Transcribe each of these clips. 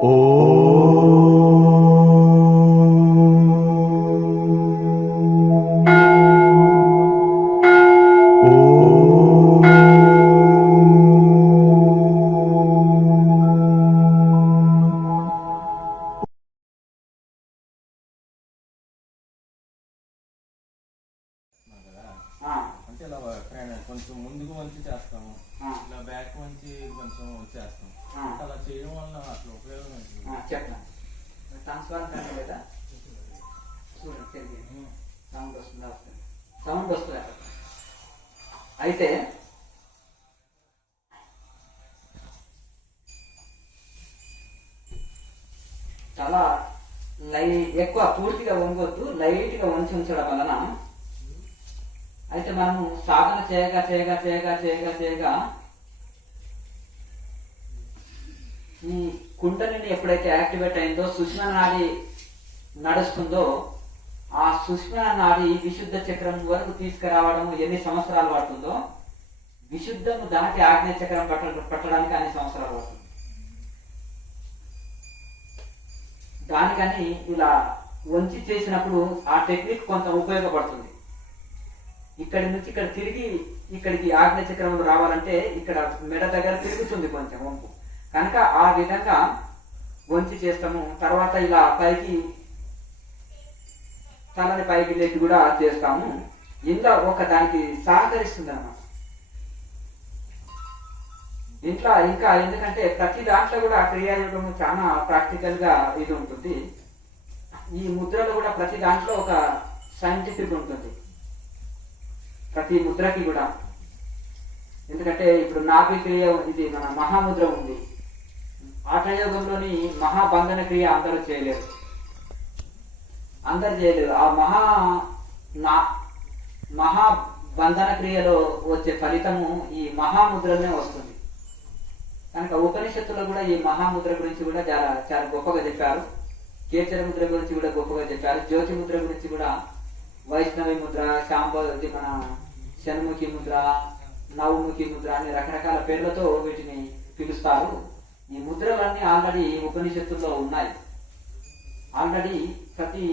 అంటే ఇలా కొంచెం ముందుకు వంచి చేస్తాము, ఇలా బ్యాక్ వంచి కొంచెం చేస్తాం. అలా చేయడం వల్ల అసలు ఉపయోగం చెప్పండి. ట్రాన్స్ఫార్మర్ అంటే కదా చూడండి, సౌండ్ వస్తుందా? సౌండ్ వస్తుంది. అయితే చాలా ఎక్కువ పూర్తిగా వంగొద్దు, లైట్ గా వంచి ఉంచడం వలన అయితే మనము సాధన చేయగా చేయగా చేయగా చేయగా చేయగా ఈ కుండలిని ఎప్పుడైతే యాక్టివేట్ అయిందో, సుష్మ నాడి నడుస్తుందో, ఆ సుష్మ నాడి విశుద్ధ చక్రం వరకు తీసుకురావడం ఎన్ని సంవత్సరాలు పడుతుందో, విశుద్ధము దాటి ఆగ్నేయ చక్రం పట్టడానికి అన్ని సంవత్సరాలు పడుతుంది. దానికని ఇలా వంచి చేసినప్పుడు ఆ టెక్నిక్ కొంత ఉపయోగపడుతుంది. ఇక్కడి నుంచి ఇక్కడ తిరిగి ఇక్కడికి ఆగ్నేయ చక్రంలో రావాలంటే ఇక్కడ మెడ దగ్గర తిరుగుతుంది కొంచెం వంపు, కనుక ఆ విధంగా వంచి చేస్తాము. తర్వాత ఇలా పైకి తలని పైకి లేపి కూడా చేస్తాము. ఇంట్లో ఒక దానికి సహకరిస్తుంది అన్నమాట. ఇంట్లో ఇంకా ఎందుకంటే ప్రతి దాంట్లో కూడా క్రియాయోగం చాలా ప్రాక్టికల్ గా ఇది ఉంటుంది. ఈ ముద్రలో కూడా ప్రతి దాంట్లో ఒక సైంటిఫిక్ ఉంటుంది, ప్రతి ముద్రకి కూడా. ఎందుకంటే ఇప్పుడు నాభి క్రియ ఇది మన మహాముద్ర ఉంది, ఆటయోగంలోని మహాబంధన క్రియ అందరూ చేయలేరు. ఆ మహాబంధన క్రియలో వచ్చే ఫలితము ఈ మహాముద్రనే వస్తుంది. కనుక ఉపనిషత్తులో కూడా ఈ మహాముద్ర గురించి కూడా చాలా చాలా గొప్పగా చెప్పారు. కేచర ముద్ర గురించి కూడా గొప్పగా చెప్పారు. జ్యోతి ముద్ర గురించి కూడా వైష్ణవి ముద్ర, శాంభవి, మన షణ్ముఖి ముద్ర, నవముఖి ముద్ర అనే రకరకాల పేర్లతో వీటిని పిలుస్తారు. ఈ ముద్రలన్నీ ఆల్రెడీ ఉపనిషత్తుల్లో ఉన్నాయి. ఆల్రెడీ ప్రతి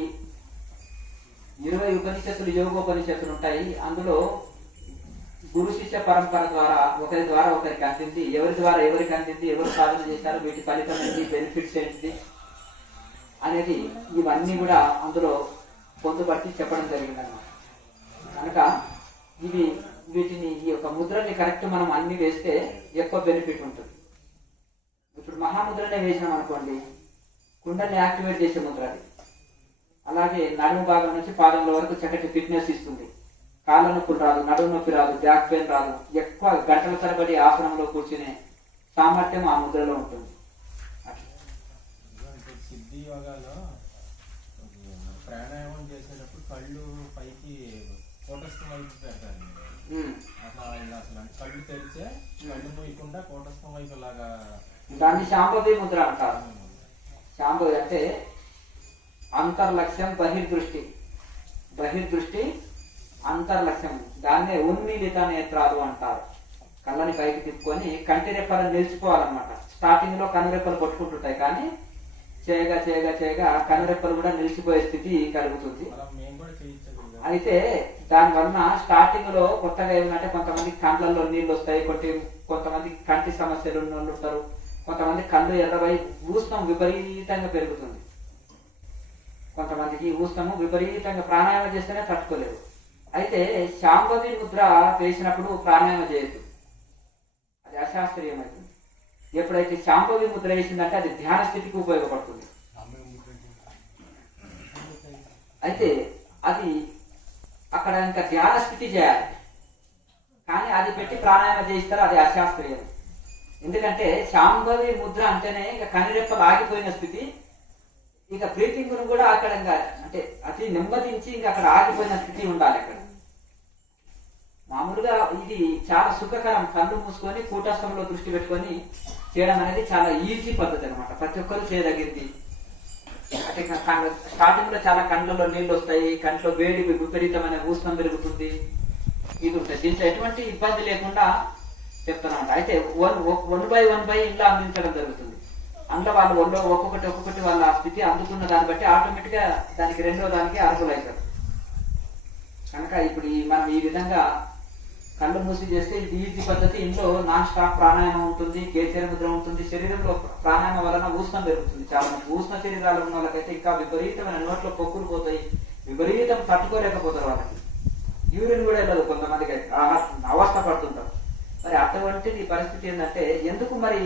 20 ఉపనిషత్తులు యోగోపనిషత్తులు ఉంటాయి. అందులో గురు శిష్య పరంపర ద్వారా ఒకరి ద్వారా ఒకరికి అందింది, ఎవరి ద్వారా ఎవరికి అందింది, ఎవరు సాధన చేశారు, వీటి ఫలితం ఏంటి, బెనిఫిట్స్ ఏంటిది అనేది ఇవన్నీ కూడా అందులో పొందుపట్టి చెప్పడం జరిగిందన్నమాట. కనుక వీటిని ఈ యొక్క ముద్రని కరెక్ట్ మనం అన్ని వేస్తే ఎక్కువ బెనిఫిట్ ఉంటుంది. ఇప్పుడు మహాముద్రనే వేసినాం అనుకోండి, కుండల్ని యాక్టివేట్ చేసే ముద్ర అది. అలాగే నడుము భాగం నుంచి పాదముల వరకు చక్కటి ఫిట్నెస్ ఇస్తుంది. కాళ్ళ నొప్పులు రాదు, నడుము నొప్పి రాదు, బ్యాక్ పెయిన్ రాదు. ఎక్కువ గంటల తరబడి ఆసనంలో కూర్చునే సామర్థ్యం ఆ ముద్రలో ఉంటుంది. సిద్ధి యోగాలో ప్రాణాయామం చేసేటప్పుడు కళ్ళు పైకి కూటస్థం వైపు పెడతారు. అట్లా అసలు కళ్ళు తెరిచే కళ్ళు మూయకుండా కూటస్థం వైపు లాగా, దాన్ని శాంభవి ముద్ర అంటారు. శాంభవి అంటే అంతర్లక్ష్యం బహిర్దృష్టి, బహిర్దృష్టి అంతర్లక్ష్యం. దాన్నే ఉన్మీలిత నేత్రాలు అంటారు. కళ్ళని పైకి తిప్పుకొని కంటి రెప్పలు నిలిచిపోవాలన్నమాట. స్టార్టింగ్ లో కనురెప్పలు కొట్టుకుంటుంటాయి, కానీ చేయగా చేయగా చేయగా కనురెప్పలు కూడా నిలిచిపోయే స్థితి కలుగుతుంది. అయితే దానివల్ల స్టార్టింగ్ లో కొత్తగా ఏమంటే కొంతమంది కండ్లలో నీళ్ళు వస్తాయి, కొంతమంది కంటి సమస్యలు ఉన్న వాళ్ళు ఉంటారు, కొంతమంది కళ్ళు ఎర్రవై ఊష్ణం విపరీతంగా పెరుగుతుంది. కొంతమందికి ఊష్ణము విపరీతంగా ప్రాణాయామం చేస్తేనే తట్టుకోలేదు. అయితే శాంభవి ముద్ర వేసినప్పుడు ప్రాణాయామం చేయొద్దు, అది అశాస్త్రీయమవుతుంది. ఎప్పుడైతే శాంభవి ముద్ర వేసిందంటే అది ధ్యాన స్థితికి ఉపయోగపడుతుంది. అయితే అది అక్కడ ఇంకా ధ్యాన స్థితి చేయాలి, కానీ అది పెట్టి ప్రాణాయామం చేయిస్తారు, అది అశాస్త్రీయం. ఎందుకంటే శాంభవి ముద్ర అంటేనే ఇక కనిరెప్పలు ఆగిపోయిన స్థితి. ఇక బ్రీతింగ్ కూడా అక్కడ అంటే అతి నెమ్మదించి ఇంకా అక్కడ ఆగిపోయిన స్థితి ఉండాలి. అక్కడ మామూలుగా ఇది చాలా సుఖకరం. కళ్ళు మూసుకొని కూటస్థంలో దృష్టి పెట్టుకొని చేయడం అనేది చాలా ఈజీ పద్ధతి అనమాట. ప్రతి ఒక్కరు చేయదగింది. అంటే స్టార్టింగ్ లో చాలా కళ్ళలో నీళ్ళు వస్తాయి, కంట్లో వేడి విపరీతమైన ఊష్ణం పెరుగుతుంది, ఇది ఉంటుంది. దీంట్లో ఎటువంటి ఇబ్బంది లేకుండా చెప్తానమాట. అయితే 1 by 1 ఇలా అందించడం జరుగుతుంది. అందులో వాళ్ళు ఒళ్ళో ఒక్కొక్కటి వాళ్ళ స్థితి అందుకున్న దాన్ని బట్టి ఆటోమేటిక్ గా దానికి రెండో దానికి అర్హులవుతారు. కనుక ఇప్పుడు మనం ఈ విధంగా కళ్ళు మూసి చేస్తే ఇది ఈజీ పద్ధతి. ఇంట్లో నాన్ స్టాప్ ప్రాణాయామం ఉంటుంది, కేచర ముద్ర ఉంటుంది. శరీరంలో ప్రాణాయామం వలన ఉష్ణం పెరుగుతుంది. చాలా మంది ఉష్ణ శరీరాలు ఉన్న వాళ్ళకైతే ఇంకా విపరీతమైన నోట్లో పొక్కులు పోతాయి, విపరీతం తట్టుకోలేకపోతారు. వాళ్ళకి యూరిన్ కూడా వెళ్ళదు, కొంతమందికి అవస్థ పడుతుంటారు. మరి అటువంటిది పరిస్థితి ఏంటంటే ఎందుకు మరి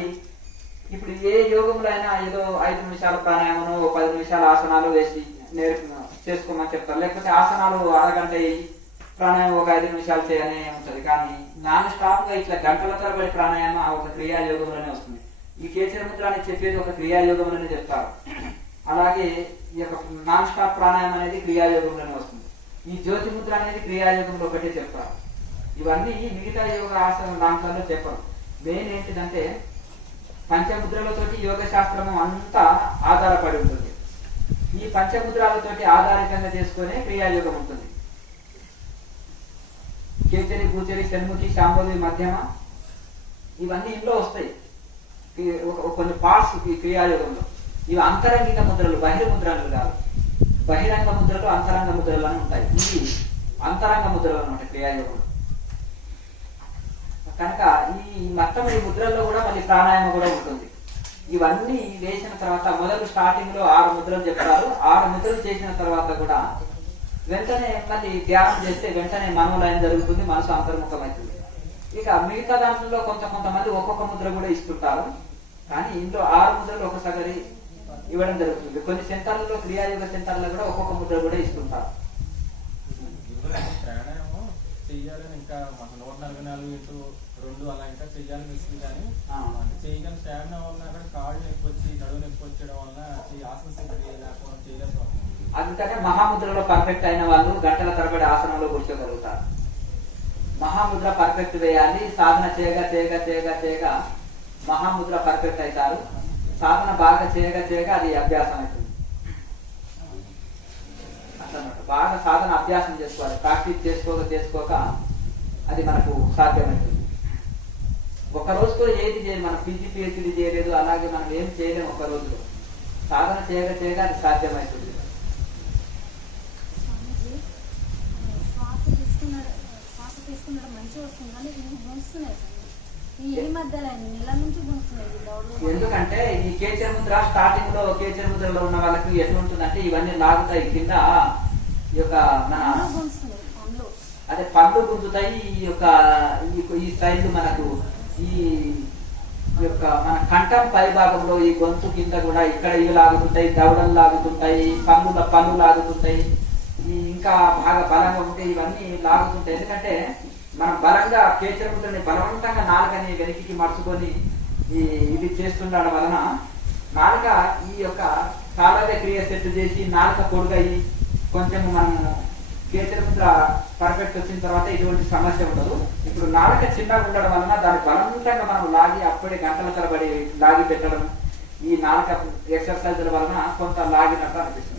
ఇప్పుడు ఏ యోగంలో అయినా ఏదో 5 నిమిషాల ప్రాణాయామం 10 నిమిషాల ఆసనాలు వేసి చేసుకోమని చెప్తారు. లేకపోతే ఆసనాలు అరగంట ప్రాణాయామం ఒక 5 నిమిషాలు చేయనే ఉంటది. కానీ నాన్ స్టాప్ గా ఇట్లా గంటల తరబడి ప్రాణాయామం ఒక క్రియాయోగంలోనే వస్తుంది. ఈ కేచర ముద్ర అని చెప్పేది ఒక క్రియాయోగంలోనే చెప్తారు. అలాగే ఈ యొక్క నాన్ స్టాప్ ప్రాణాయామం అనేది క్రియాయోగంలోనే వస్తుంది. ఈ జ్యోతి ముద్ర అనేది క్రియాయోగంలో ఒకటే చెప్తారు. ఇవన్నీ మిగతా యోగ ఆసనం దాంట్లో చెప్పరు. మెయిన్ ఏంటిదంటే పంచముద్రలతోటి యోగ శాస్త్రము అంతా ఆధారపడి ఉంటుంది. ఈ పంచముద్రాలతోటి ఆధారితంగా చేసుకునే క్రియాయోగం ఉంటుంది. కేచరి, కూచరి, షణ్ముఖి, శాంభవి, మధ్యమ ఇవన్నీ ఇంట్లో వస్తాయి. కొన్ని పార్ట్స్ ఈ క్రియాయోగంలో. ఇవి అంతరంగిక ముద్రలు, బహిర్ముద్రలు కాదు. బహిరంగ ముద్రలు, అంతరంగ ముద్రలు అని ఉంటాయి. ఇవి అంతరంగ ముద్రలు అనమాట క్రియాయోగంలో. కనుక ఈ మొత్తం ఈ ముద్రల్లో కూడా మళ్ళీ ప్రాణాయామం కూడా ఉంటుంది. ఇవన్నీ వేసిన తర్వాత మొదలు స్టార్టింగ్ లో 6 ముద్రలు చెప్తారు. 6 ముద్రలు చేసిన తర్వాత కూడా వెంటనే మళ్ళీ ధ్యానం చేస్తే వెంటనే మనోలయం జరుగుతుంది, మనసు అంతర్ముఖం అవుతుంది. ఇక మిగతా దాంట్లో కొంతమంది ఒక్కొక్క ముద్ర కూడా ఇస్తుంటారు. కానీ ఇందులో 6 ముద్రలు ఒకసారి ఇవ్వడం జరుగుతుంది. కొన్ని సెంటర్లలో, క్రియాయోగ సెంటర్లో కూడా ఒక్కొక్క ముద్ర కూడా ఇస్తుంటారు. ప్రాణాయామం చెయ్యాలని ఇంకా మాకు 144x2 అలా ఇంకా చెయ్యాలని ఇస్తుంది. కానీ అంటే చేయగల స్టామినా వల్ల అక్కడ కాళ్ళు నొప్పి వచ్చి నడువు నొప్పి వచ్చేయడం వల్ల ఆసన శక్తి లేకపోవడం చేయలేక అందుకనే మహాముద్రలో పర్ఫెక్ట్ అయిన వాళ్ళు గంటల తరబడి ఆసనంలో కూర్చోగలుగుతారు. మహాముద్ర పర్ఫెక్ట్ వేయాలి. సాధన చేయగా మహాముద్ర పర్ఫెక్ట్ అవుతారు. సాధన బాగా చేయగా అది అభ్యాసం అవుతుంది. అట్లన్నమాట బాగా సాధన అభ్యాసం చేసుకోవాలి. ప్రాక్టీస్ చేసుకోక అది మనకు సాధ్యమవుతుంది. ఒక రోజుతో ఏది చేయాలి, మనం పీజీ పిహెచ్డీ చేయలేదు, అలాగే మనం ఏం చేయలేము. ఒక రోజులో సాధన చేయగా అది సాధ్యమవుతుంది. ఎందుకంటే ఈ కేచర ముద్ర స్టార్టింగ్ లో కేచర ముద్రలో ఉన్న వాళ్ళకి ఎట్లుంటుందంటే ఇవన్నీ లాగుతాయి కింద. ఈ యొక్క మన అదే పళ్ళు గుంజుతాయి. ఈ సైడ్ మనకు ఈ యొక్క మన కంఠం పై భాగంలో ఈ గొంతు కింద కూడా ఇక్కడ ఇవి లాగుతుంటాయి, దవడలు లాగుతుంటాయి, పళ్ళు లాగుతుంటాయి. ఇంకా బాగా బలంగా ఉంటే ఇవన్నీ లాగుతుంటాయి. ఎందుకంటే మనం బలంగా కేచర ముద్రని బలవంతంగా నాలుకని వెనక్కి మర్చుకొని ఇది చేస్తుండడం వలన నాలుక ఈ యొక్క కాలవ్య క్రియ సెట్ చేసి నాలుక పొడుగయి కొంచెం మనము కేచర ముద్ర పర్ఫెక్ట్ వచ్చిన తర్వాత ఇటువంటి సమస్య ఉండదు. ఇప్పుడు నాలుక చిన్నగా ఉండడం వలన దాన్ని బలవంతంగా మనం లాగి అప్పుడే గంటల తరబడి లాగి పెట్టడం, ఈ నాలుక ఎక్సర్సైజ్ల వలన కొంత లాగినట్టు అనిపిస్తుంది.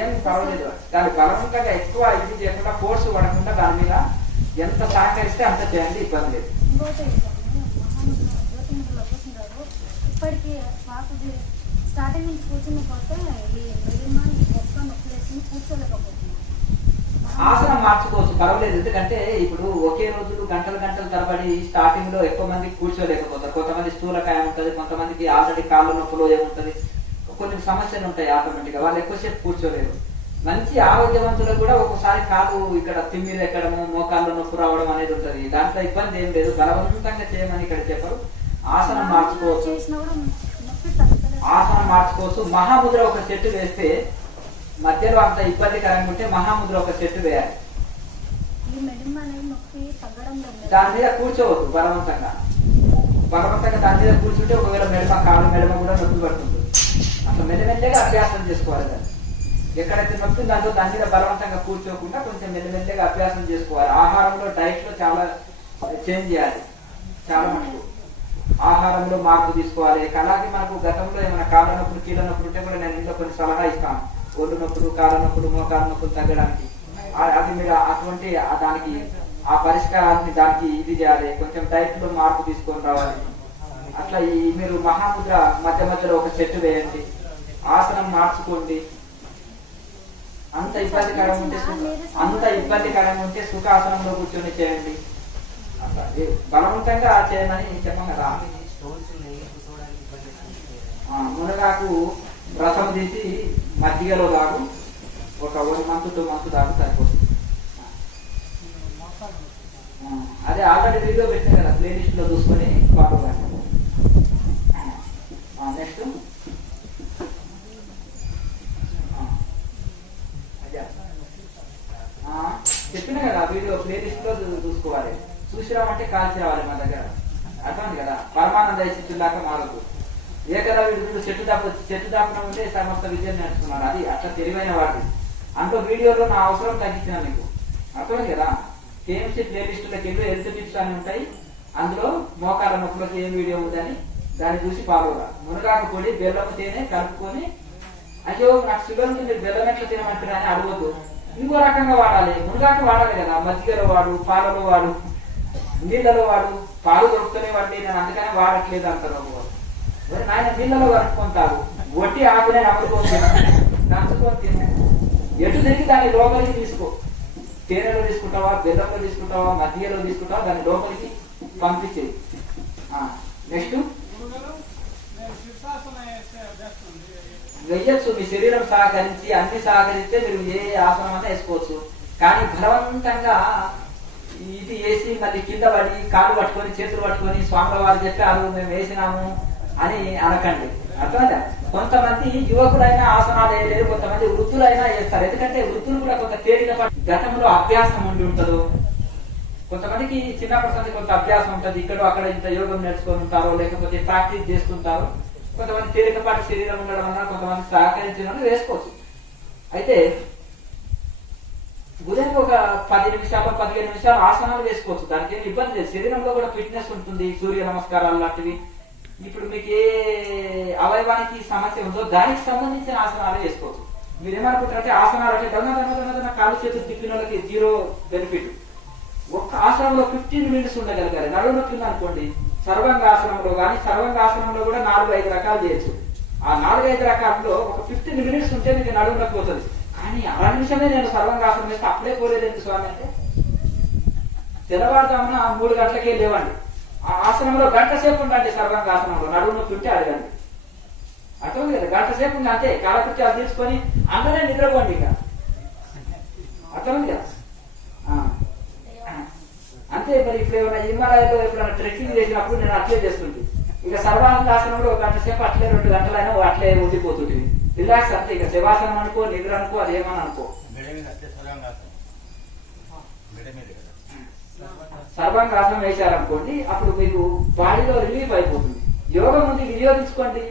ఏం పర్వాలేదు. దాన్ని బలవంతంగా ఎక్కువ ఇది చేయకుండా ఫోర్స్ పడకుండా దాని మీద ఎంత సహకరిస్తే అంత చేయండి, ఇబ్బంది లేదు. ఇప్పటికీ స్టార్టింగ్ నుంచి కూర్చున్నపోతే కూర్చోలేకపోతున్నాం. ఆసనం మార్చుకోవచ్చు, పర్వాలేదు. ఎందుకంటే ఇప్పుడు ఒకే రోజులు గంటల తరబడి స్టార్టింగ్ లో ఎక్కువ మంది కూర్చోలేకపోతారు. కొంతమంది స్థూలకాయం ఉంటుంది, కొంతమందికి ఆల్రెడీ కాళ్ళ నొప్పులు ఏముంటది, కొన్ని సమస్యలు ఉంటాయి. ఆటోమేటిక్ గా వాళ్ళు ఎక్కువసేపు కూర్చోలేరు. మంచి ఆరోగ్యవంతులకు కూడా ఒక్కోసారి కాలు ఇక్కడ తిమ్మిలు ఎక్కడము, మోకాళ్ళు నొప్పి రావడం అనేది ఉంటుంది. దాంట్లో ఇబ్బంది ఏం లేదు. బలవంతంగా చేయమని ఇక్కడ చెప్పరు. ఆసనం మార్చుకోవచ్చు. మహాముద్ర ఒక చెట్టు వేస్తే మధ్యలో అంత ఇబ్బందికరంగా ఉంటే మహాముద్ర ఒక చెట్టు వేయాలి. దాని మీద కూర్చోవద్దు. బలవంతంగా దాని మీద కూర్చుంటే ఒకవేళ కాలు మెడమ కూడా నొప్పి పడుతుంది. అసలు మెల్లమెల్లగా అభ్యాసం చేసుకోవాలి. దాన్ని ఎక్కడైతే నొప్పి దాంట్లో దాని మీద బలవంతంగా కూర్చోకుండా కొంచెం మెల్లమెల్లగా అభ్యాసం చేసుకోవాలి. ఆహారంలో డైట్ లో చాలా చేంజ్ చేయాలి. చాలా మటుకు ఆహారంలో మార్పు తీసుకోవాలి. అలాగే మనకు గతంలో ఏమైనా కాళ్ళ నొప్పులు, కీళ్ళ నొప్పులు ఉంటే కూడా నేను ఇంట్లో కొన్ని సలహా ఇస్తాను. ఒళ్ళు నొప్పులు, కాళ్ళ నొప్పులు, మోకాళ్ళ నొప్పులు తగ్గడానికి అది మీరు అటువంటి దానికి ఆ పరిష్కారాన్ని దానికి ఇది చేయాలి. కొంచెం డైట్ లో మార్పు తీసుకొని రావాలి. అట్లా ఈ మీరు మహాముద్ర మధ్య మధ్యలో ఒక చెట్టు వేయండి, ఆసనం మార్చుకోండి. అంత ఇబ్బందికరంగా ఉంటే సుఖాసనంలో కూర్చొని చేయండి. అట్లా బలవంతంగా చేయమని చెప్పం కదా. మునగాకు రసం తీసి మజ్జిగలో తాగు, ఒక 1 month 2 months తాగు సరిపోతుంది. అదే ఆల్రెడీ వీడియో పెట్టినా కదా, ప్లేలిస్ట్ లో చూసుకొని ఫాలో కండి. నెక్స్ట్ చెప్పినా కదా వీడియో ప్లేలిస్ట్ లో చూసుకోవాలి. చూసిరామంటే కాల్చి రావాలి మా దగ్గర, అర్థమైంది కదా. పరమానంద స్థితి దాకా మారదు. ఏకదా వీడు చెట్టు దాపడం ఉంటే సమస్త విద్యను నేర్చుకున్నాడు. అది అట్లా తెలివైన వాడు. అంటూ వీడియోలో నా అవసరం తగ్గించిన మీకు, అర్థమైంది కదా. కేఎంసీ ప్లేలిస్టులకి వెళ్ళి హెల్త్ టిప్స్ అని ఉంటాయి, అందులో మోకాల నొప్పులకి ఏం వీడియో ఉందని దాన్ని చూసి ఫాలోగా. మునగాకు పొడి బెల్లం తేనె కలుపుకొని, అయ్యో నాకు షుగర్ ఉంది మీరు బెల్లం ఎట్లా తినమంటారు అని అడగద్దు. ఇంకో రకంగా వాడాలి. మునగాకు వాడాలి కదా, మజ్జిగలో వాడు, పాలలో వాడు, నీళ్ళలో వాడు. పాలు దొరుకుతూనే వాడి, నేను అందుకనే వాడట్లేదు అంటారు. నాయన నీళ్ళలో కలుపుకుంటారు, ఒట్టి ఆకునే నమ్ముకొని నంచుకొని తిను. ఎటు తిరిగి దాన్ని లోపలికి తీసుకో. తేనెలో తీసుకుంటావా, బెల్లంలో తీసుకుంటావా, మజ్జిగలో తీసుకుంటావా, దాన్ని లోపలికి పంపించేది. నెక్స్ట్ వెయ్యొచ్చు. మీ శరీరం సహకరించి అన్ని సహకరిస్తే మీరు ఏ ఆసనం అన్నా వేసుకోవచ్చు. కానీ బలవంతంగా ఇది వేసి మళ్ళీ కింద పడి కాళ్ళు పట్టుకొని చేతులు పట్టుకొని స్వాముల వారు చెప్పారు మేము వేసినాము అని అనకండి, అర్థమైందా. కొంతమంది యువకులైనా ఆసనాలు వేయలేరు, కొంతమంది వృద్ధులైనా వేస్తారు. ఎందుకంటే వృద్ధులు కూడా కొంత తేలిక గతంలో అభ్యాసం ఉండి ఉంటదు. కొంతమందికి చిన్నప్పటి నుంచి కొంత అభ్యాసం ఉంటుంది, ఇక్కడ అక్కడ ఇంత యోగం నేర్చుకొని ఉంటారో, లేకపోతే ప్రాక్టీస్ చేస్తుంటారు. కొంతమంది తేలికపాటి శరీరం ఉండడం వల్ల కొంతమంది సహకరించిన వాళ్ళు వేసుకోవచ్చు. అయితే ఉదయం ఒక 10 నిమిషాలు 15 నిమిషాలు ఆసనాలు వేసుకోవచ్చు. దానికి ఏమి ఇబ్బంది లేదు. శరీరంలో కూడా ఫిట్నెస్ ఉంటుంది. సూర్య నమస్కారాలు లాంటివి. ఇప్పుడు మీకు ఏ అవయవానికి సమస్య ఉందో దానికి సంబంధించిన ఆసనాలు వేసుకోవచ్చు. మీరు ఏమనుకుంటారంటే ఆసనాలు అంటే దొంగ కాలు చేతులు తిప్పిన వాళ్ళకి 0 బెనిఫిట్. ఒక్క ఆసనంలో 15 minutes ఉండగలగాలి. నడుము నొప్పి అనుకోండి, సర్వాంగాసనంలో కానీ, సర్వాంగాసనంలో కూడా 4-5 రకాలు చేయొచ్చు. ఆ 4-5 రకాలలో ఒక 15 minutes ఉంటే మీకు నడుము నొప్పి పోతుంది. కానీ 6 నిమిషమే నేను సర్వాంగాసనం వేస్తే అప్పుడే పోలేదండి స్వామి అంటే, తెల్లవారుజామున 3 గంటలకే లేవండి. ఆ ఆసనంలో 1 గంట సేపు ఉండండి. సర్వాంగాసనంలో నడుము నొప్పి ఉంటే అడగండి. అర్థం కదా, 1 గంట సేపు ఉంది అంతే. కాలకృత్యాలు తీసుకొని అందరే నిద్రపోండి. ఇక అర్థం కదా అంతే. మరి ఇప్పుడు ఏమైనా హిమాలయాలో ఎప్పుడైనా ట్రెక్కింగ్ చేసినప్పుడు నేను అట్లే చేస్తుంటే, ఇక సర్వాంగాసనంలో 1 గంట సేపు అట్లే 2 గంటలైనా అట్లే ఉండిపోతుంది. రిలాక్స్ అంతే. ఇక శివాసనం అనుకో, నిద్ర అనుకో, అదేమని అనుకో. సర్వాంగాసనం వేశారనుకోండి, అప్పుడు మీకు బాడీలో రిలీఫ్ అయిపోతుంది. యోగం ఉంది, వినియోగించుకోండి.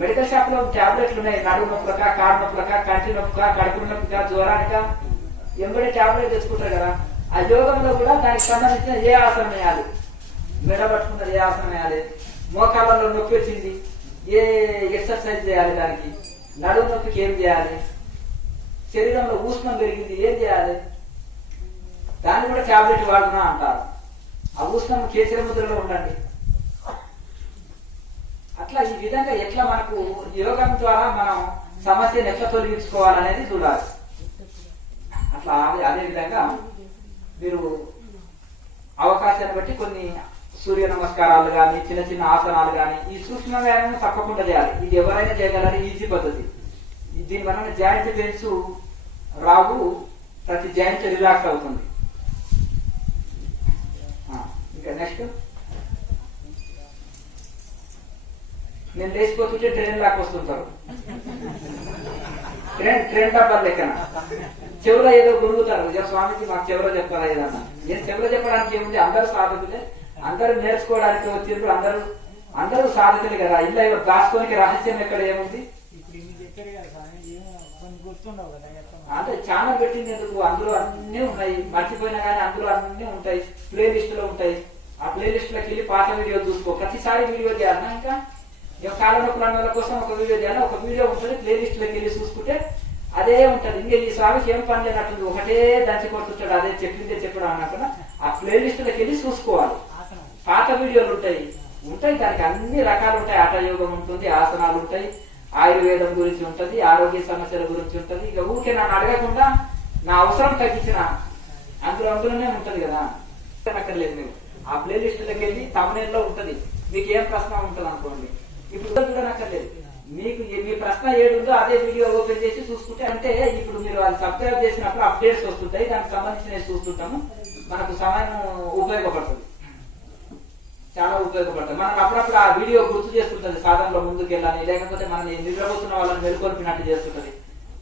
మెడికల్ షాప్ లో టాబ్లెట్లు ఉన్నాయి. నడుము నొప్పులక, కాడు నొప్పులక, కంటి నొప్పుక, కడుపు నొప్పిక, జ్వరానిక ఎంబడి టాబ్లెట్ తెచ్చుకుంటారు కదా. ఆ యోగంలో కూడా దానికి సంబంధించిన ఏ ఆసనం వేయాలి, మెడ పట్టుకున్నది ఏ ఆసనం వేయాలి, మోకాళ్ళలో నొప్పి వచ్చింది ఏ ఎక్సర్సైజ్ చేయాలి, దానికి నడుము నొప్పికి ఏం చేయాలి, శరీరంలో ఉష్ణం పెరిగింది ఏం చేయాలి, దాన్ని కూడా టాబ్లెట్ వాడుతున్నా అంటారు. ఆ ఉష్ణం కేసరి ముద్రలో ఉండండి. అట్లా ఈ విధంగా ఎట్లా మనకు యోగం ద్వారా మనం సమస్యను ఎట్లా తొలగించుకోవాలనేది చూడాలి. అట్లా అదే విధంగా మీరు అవకాశాన్ని బట్టి కొన్ని సూర్య నమస్కారాలు కానీ, చిన్న చిన్న ఆసనాలు కానీ, ఈ సూక్ష్మ వ్యాయామం తప్పకుండా చేయాలి. ఇది ఎవరైనా చేయగలరు, ఈజీ పద్ధతి. దీని వలన జాయింట్ పెయిన్స్ రావు, ప్రతి జాయింట్ రిలాక్స్ అవుతుంది. ఇంకా నెక్స్ట్ నేను లేచిపోతుంటే ట్రైన్ లాక్ వస్తుంటారు. ట్రైన్ డబ్బాలు లెక్కన చెవులో ఏదో గురుగుతారు. స్వామికి మాకు చెవులో చెప్పాలా ఏదన్నా. నేను చెవులో చెప్పడానికి ఏముంది, అందరూ సాధకులే, అందరూ నేర్చుకోవడానికి వచ్చిండ్రు, అందరూ సాధకులే కదా. ఇలా దాచుకోనికి రహస్యం ఎక్కడ ఏముంది అంటే ఛానల్ పెట్టింది ఎందుకు, అందులో అన్ని ఉన్నాయి. మర్చిపోయినా కానీ అందులో అన్ని ఉంటాయి, ప్లే లిస్ట్ లో ఉంటాయి. ఆ ప్లే లిస్ట్ లోకి వెళ్ళి పాత వీడియో చూసుకో. ప్రతిసారి వీడియో చేయాలన్నా, ఇంకా కాళ్ళ నొప్పుల వాళ్ళ కోసం ఒక వీడియో చేయాలి, ఒక వీడియో ఉంటుంది. ప్లే లిస్ట్ లోకి వెళ్ళి చూసుకుంటే అదే ఉంటది. ఇంకా ఈ స్వామికి ఏం పని లేనట్టుంది, ఒకటే దంచి కొడుతుంటాడు, అదే చెప్పిందే చెప్పడం అన్నట్టుగా ఆ ప్లే లిస్ట్ లోకి వెళ్ళి చూసుకోవాలి. పాత వీడియోలు ఉంటాయి, ఉంటాయి, దానికి అన్ని రకాలు ఉంటాయి. హఠయోగం ఉంటుంది, ఆసనాలు ఉంటాయి, ఆయుర్వేదం గురించి ఉంటుంది, ఆరోగ్య సమస్యల గురించి ఉంటుంది. ఇక ఊరికే నన్ను అడగకుండా నా అవసరం తగ్గించిన అందులోనే ఉంటది కదా, అక్కర్లేదు. మీరు ఆ ప్లేలిస్టులకు వెళ్ళి తమిళలో ఉంటది, మీకు ఏం ప్రశ్న ఉంటుంది అనుకోండి. ఇప్పుడు కూడా అక్కర్లేదు, మీకు మీ ప్రశ్న ఏడుందో అదే వీడియో ఓపెన్ చేసి చూసుకుంటే, అంటే ఇప్పుడు మీరు అది సబ్స్క్రైబ్ చేసినప్పుడు అప్డేట్స్ వస్తుంటాయి, దానికి సంబంధించినవి చూస్తుంటాము. మనకు సమయం ఉపయోగపడుతుంది, చాలా ఉపయోగపడుతుంది. మనకు అప్పుడప్పుడు ఆ వీడియో గుర్తు చేస్తుంటది సాధనలో ముందుకు వెళ్ళాలి, లేకపోతే మన నిద్రపోతున్న వాళ్ళని మెలుకొల్పినట్టు చేస్తుంటది,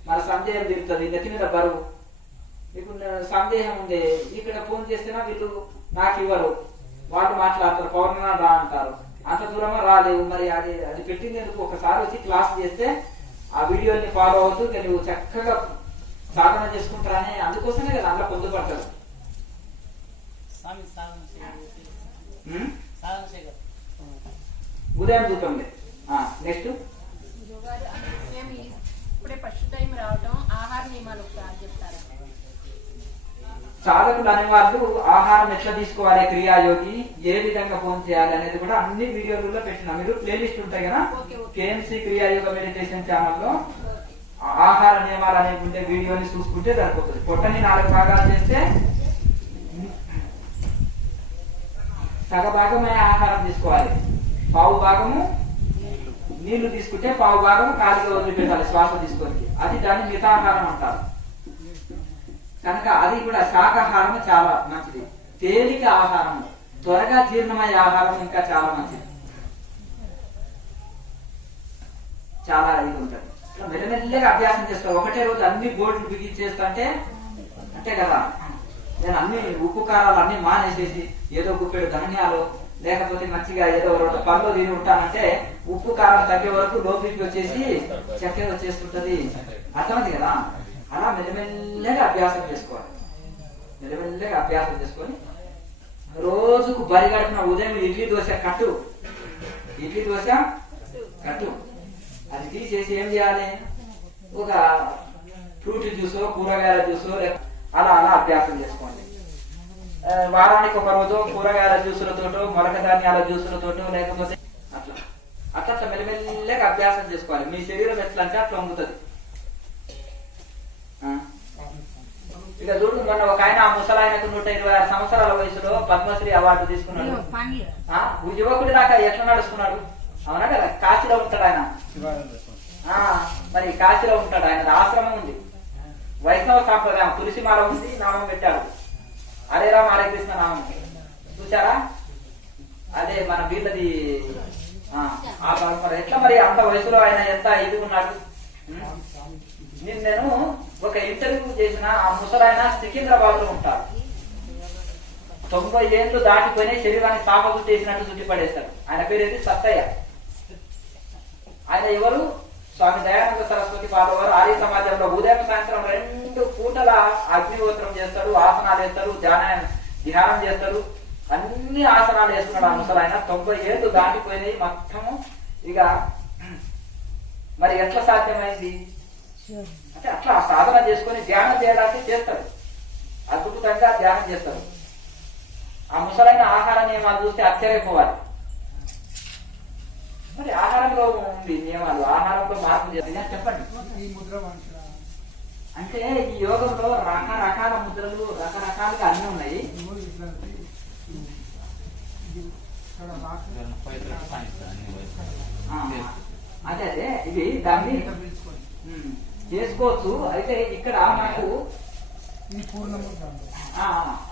మన సందేహం తీరుతుంది, నెత్తి మీద బరువు. ఇప్పుడు సందేహం ఉంది, ఇక్కడ ఫోన్ చేస్తేనా వీళ్ళు నాకు ఇవ్వరు, వాళ్ళు మాట్లాడతారు, పౌర్ణమి రా అంటారు, అంత దూరమా రాలేవు. మరి అది పెట్టింది ఎందుకు? ఒకసారి వచ్చి క్లాస్ చేస్తే ఆ వీడియోని ఫాలో అవుతూ నువ్వు చక్కగా సాధన చేసుకుంటారని, అందుకోసమే కదా అందులో పొందుపడతారు. ఉదయం చూపండి. నెక్స్ట్ ఇప్పుడే ఫస్ట్ టైం రావటం, ఆహార నియమాలు చెప్తారా? సాధకులు అనేవాళ్ళు ఆహారం ఎట్లా తీసుకోవాలి, క్రియాయోగి ఏ విధంగా ఫోన్ చేయాలి అనేది కూడా అన్ని వీడియోలలో పెట్టినా. మీరు ప్లేలిస్ట్ ఉంటాయి కదా, కేఎంసీ క్రియాయోగ మెడిటేషన్ ఛానల్లో ఆహార నియమాలు అనే ఉండే వీడియోని చూసుకుంటే సరిపోతుంది. పొట్టని 4 భాగాలు చేస్తే సగ భాగమే ఆహారం తీసుకోవాలి, పావు భాగము నీళ్లు తీసుకుంటే పావు భాగం ఖాళీగా వదిలిపెట్టాలి శ్వాస తీసుకొని, అది దాన్ని మితాహారం అంటారు. కనుక అది కూడా శాకాహారం చాలా మంచిది. తేలిక ఆహారం, త్వరగా జీర్ణమయ్యే ఆహారం ఇంకా చాలా మంచిది, చాలా ఇది ఉంటుంది. మెల్లమెల్లగా అభ్యాసం చేస్తారు. ఒకటే రోజు అన్ని బోర్డులు బిగించేస్తా అంటే కదా, నేను అన్ని ఉప్పు కారాలు అన్ని మానేసేసి ఏదో గుప్పెడు ధాన్యాలు లేకపోతే మంచిగా ఏదో 2 పళ్ళు తిని ఉంటానంటే ఉప్పు కారం తగ్గే వరకు లోపలికి వచ్చేసి చక్కెర వచ్చేస్తుంటది, అర్థమైంది కదా. అలా మెల్లమెల్లగా అభ్యాసం చేసుకోవాలి, మెల్లమెల్లగా అభ్యాసం చేసుకొని రోజుకు బరిగడుపున ఉదయం ఇడ్లీ దోశ కట్టు అది తీసేసి ఏం చేయాలి, ఒక ఫ్రూట్ జ్యూసో కూరగాయల జ్యూసో అలా అభ్యాసం చేసుకోండి. వారానికి ఒక రోజు కూరగాయల జ్యూసులతోటో మొలక ధాన్యాల జ్యూసులతోటో లేకపోతే అట్లా మెల్లమెల్లగా అభ్యాసం చేసుకోవాలి. మీ శరీరం ఎట్లా అంటే అట్లా వంగుతుంది. ఇక చూడు, మొన్న ఒక ఆయన ముసలాయనకు 126 సంవత్సరాల వయసులో పద్మశ్రీ అవార్డు తీసుకున్నాడు. యువకుడి దాకా ఎట్లా నడుస్తున్నాడు, అవునా కదా. కాశీలో ఉంటాడు ఆయన, మరి కాశీలో ఉంటాడు ఆయన. ఆశ్రమం ఉంది, వైష్ణవ సాంప్రదాయం, తులసిమాల ఉంది, నామం పెట్టాడు, హరే రామ హరే కృష్ణ నామం. చూసారా, అదే మన వీళ్ళది ఆ పరంపర. ఎట్లా మరి అంత వయసులో ఆయన ఎంత ఇది ఉన్నాడు. నేను ఒక ఇంటర్వ్యూ చేసిన ఆ ముసలాయన సికింద్రాబాద్ లో ఉంటారు. 90 ఏళ్ళు దాటిపోయిన శరీరాన్ని సాపకు చేసినట్టు చుట్టి పడేస్తాడు. ఆయన పేరేది సత్తయ్య. ఆయన ఎవరు? స్వామి దయానంద సరస్వతి పాదవారు. ఆర్య సమాజంలో ఉదయం సాయంత్రం 2 పూటల అగ్నిహోత్రం చేస్తాడు, ఆసనాలు వేస్తాడు, ధ్యానం చేస్తాడు, అన్ని ఆసనాలు వేస్తున్నాడు ఆ ముసలాయన. 90 ఏళ్ళు దాటిపోయినాయి మొత్తము. ఇక మరి ఎట్లా సాధ్యమైంది అంటే అట్లా సాధన చేసుకొని ధ్యానం చేయడానికి చేస్తాడు, అద్భుతంగా ధ్యానం చేస్తాడు. ఆ ముసలైన ఆహార నియమాలు చూస్తే ఆశ్చర్యపోవాలి. మరి ఆహారంలో ఉంది నియమాలు, ఆహారంలో మార్పు చేస్తాయి చెప్పండి. అంటే ఈ యోగంలో రకరకాల ముద్రలు రకరకాలుగా అన్ని ఉన్నాయి. అదే ఇది దాన్ని చేసుకోవచ్చు. అయితే ఇక్కడ మనకు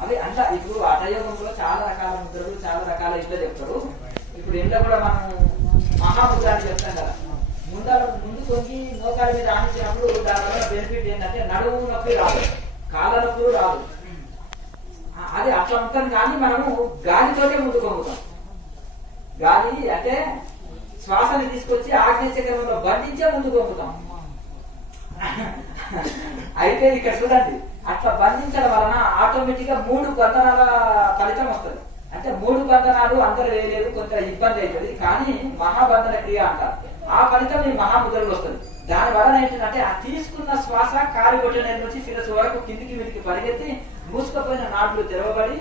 అవి అంటే ఇప్పుడు హఠయోగంలో చాలా రకాల ముద్రలు చాలా రకాల ఇట్లా చెప్తారు. ఇప్పుడు ఇంట్లో కూడా మనం మహాముద్ర అని చెప్తాం కదా. ముందు కొంగి మోకాల మీద ఆడించినప్పుడు దానివల్ల బెనిఫిట్ ఏంటంటే నడుము నొప్పి రాదు, కాళ్ళ నొప్పులు రాదు. అది అట్లా ఉంటుంది. కానీ మనము గాలితోటే ముందు కొంగుతాం. గాలి అంటే శ్వాసని తీసుకొచ్చి ఆగ్నేయ చక్రంలో బంధించే ముందు కొంగుతాం. అయితే ఇక్కడ చూడండి, అట్లా బంధించడం వలన ఆటోమేటిక్ గా 3 బంధనాల ఫలితం వస్తుంది. అంటే 3 బంధనాలు అందరూ వేయలేదు, కొంత ఇబ్బంది అవుతుంది. కానీ మహాబంధన క్రియ అంటారు. ఆ ఫలితం ఈ మహాముద్రలు వస్తుంది. దాని వలన ఏంటంటే ఆ తీసుకున్న శ్వాస కాలిగొట్ట నుంచి శిరస్సు వరకు కిందికి మీదికి పరిగెత్తి మూసుకుపోయిన నాడులు తెరవబడి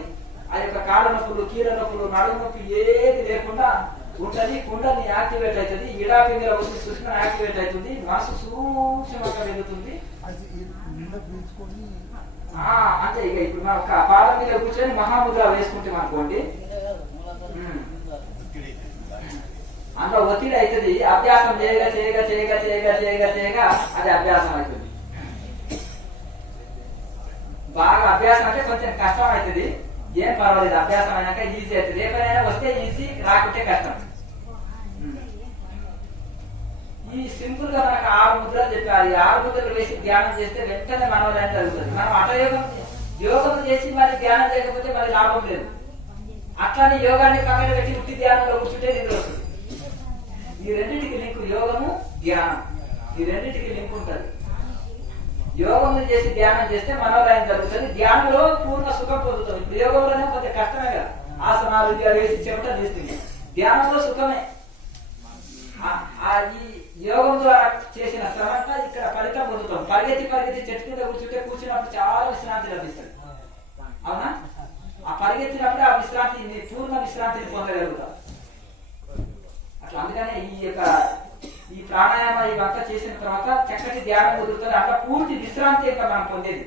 ఆ యొక్క కాళ్ళ నొప్పులు, కీళ్ళ నొప్పులు, నడుము నొప్పి ఏది లేకుండా ఉంటుంది, కుండలి యాక్టివేట్ అవుతుంది, ఇడాపింగిలో వచ్చి సుష్మ యాక్టివేట్ అవుతుంది, మనసు సూక్ష్మంగా వెళ్తుంది. అంతే. ఇక ఇప్పుడు మనం పాదం మీద కూర్చొని మహాముద్ర వేసుకుంటాం అనుకోండి, అందులో ఒత్తిడి అవుతుంది. అభ్యాసం చేయగా చేయగా చేయగా చేయగా చేయగా చేయగా అది అభ్యాసం అవుతుంది. బాగా అభ్యాసం అంటే కొంచెం కష్టం అవుతుంది, ఏం పర్వాలేదు. అభ్యాసం అయినాక ఈజీ అవుతుంది. ఏ పనైనా వస్తే ఈజీ, రాకుంటే కష్టం. ఈ సింపుల్ గా మనకు 6 ముద్రలు చెప్పారు. ఈ 6 ముద్రలు వేసి ధ్యానం చేస్తే వెంటనే మనోలయం జరుగుతుంది. మనం యోగం చేసి మరి ధ్యానం చేయకపోతే మరి లాభం లేదు. అట్లానే యోగాన్ని పక్కన పెట్టి ఉట్టి ధ్యానంలో కూర్చుంటే నిద్ర వస్తుంది. ఈ రెండింటికి లింక్ యోగము, ధ్యానం. ఈ రెండింటికి లింక్ ఉంటుంది. యోగం చేసి ధ్యానం చేస్తే మనోలయం జరుగుతుంది. ధ్యానంలో పూర్ణ సుఖం పొందుతాం. ఇప్పుడు యోగంలోనే కొంచెం కష్టమే కదా, ఆసనాలు వేసి చెమట తీస్తుంది. ధ్యానంలో సుఖమే. ఈ యోగం ద్వారా చేసిన శ్రమంతా ఇక్కడ ఫలితం పొందుతాం. పరిగెత్తి చెట్టు కింద కూర్చున్నప్పుడు చాలా విశ్రాంతి లభిస్తుంది. అవునా? ఆ పరిగెత్తినప్పుడు ఆ విశ్రాంతిని, పూర్ణ విశ్రాంతిని పొందగలుగుతాం. అట్లా అందుకనే ఈ ప్రాణాయామ ఇవంతా చేసిన తర్వాత చక్కటి ధ్యానం కుదురుతుంది. అట్లా పూర్తి విశ్రాంతి ఇంకా మనం పొందేది.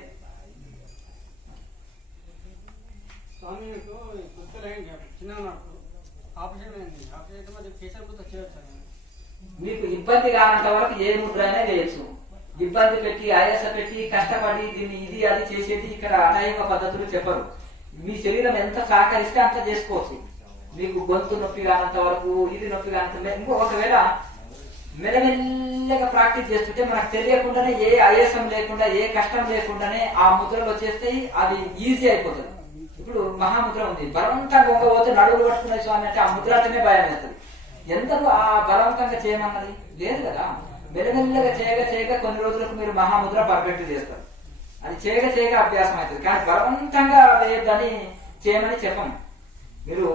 స్వామి మీకు ఇబ్బంది కానంత వరకు ఏ ముద్ర అయినా వేయచ్చు. ఇబ్బంది పెట్టి ఆయాస పెట్టి కష్టపడి దీన్ని ఇది అది చేసేది ఇక్కడ అనాయక పద్ధతులు చెప్పరు. మీ శరీరం ఎంత సహకరిస్తే అంత చేసుకోవచ్చు. మీకు గొంతు నొప్పి కానంత వరకు, ఇది నొప్పి కానంత, ఇంకో ఒకవేళ మెల్లమెల్లగా ప్రాక్టీస్ చేస్తుంటే మనకు తెలియకుండానే ఏ ఆయాసం లేకుండా ఏ కష్టం లేకుండానే ఆ ముద్రలు వచ్చేస్తాయి. అది ఈజీ అయిపోతుంది. ఇప్పుడు మహాముద్ర ఉంది, బలవంతంగా వంగపోతే నడువులు పట్టుకునే స్వామి అంటే ఆ ముద్ర అంటేనే భయం వేస్తుంది. ఎంతకు ఆ బలవంతంగా చేయమన్నది లేదు కదా. మెల్లమెల్లగా చేయగా చేయగా కొన్ని రోజులకు మీరు మహాముద్ర పర్ఫెక్ట్ చేస్తారు. అది చేయగా చేయగా అభ్యాసం అవుతుంది. కానీ బలవంతంగా వేయద్దని చేయమని చెప్పం. మీరు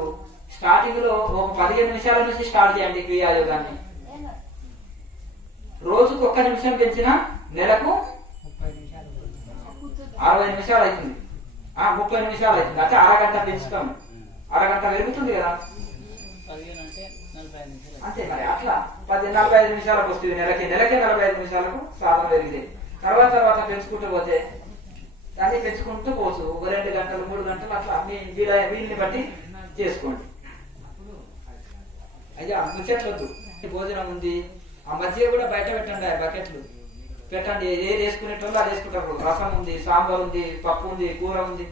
స్టార్టింగ్ లో ఒక 15 నిమిషాల నుంచి స్టార్ట్ చేయండి క్రియాయోగాన్ని. రోజుకు 1 నిమిషం పెంచినా నెలకు 60 నిమిషాలు అవుతుంది. 30 నిమిషాలు అవుతుంది. అంటే అరగంట పెంచుతాము. అరగంట పెరుగుతుంది కదా, అంతే. మరి అట్లా 45 నిమిషాలకు వస్తుంది. నెలకే 45 నిమిషాలకు సాధన పెరిగితే తర్వాత పెంచుకుంటూ పోతే దాన్ని పెంచుకుంటూ పోవచ్చు. 2 గంటలు 3 గంటలు అట్లా మీ వీళ్ళని బట్టి చేసుకోండి. అయ్యా ముచ్చట్లొద్దు. భోజనం ఉంది, ఆ మధ్య కూడా బయట పెట్టండి. బకెట్లు పెట్టండి. ఏది వేసుకునేటోళ్ళు అది వేసుకుంటారు. రసం ఉంది, సాంబార్ ఉంది, పప్పు ఉంది, కూర ఉంది,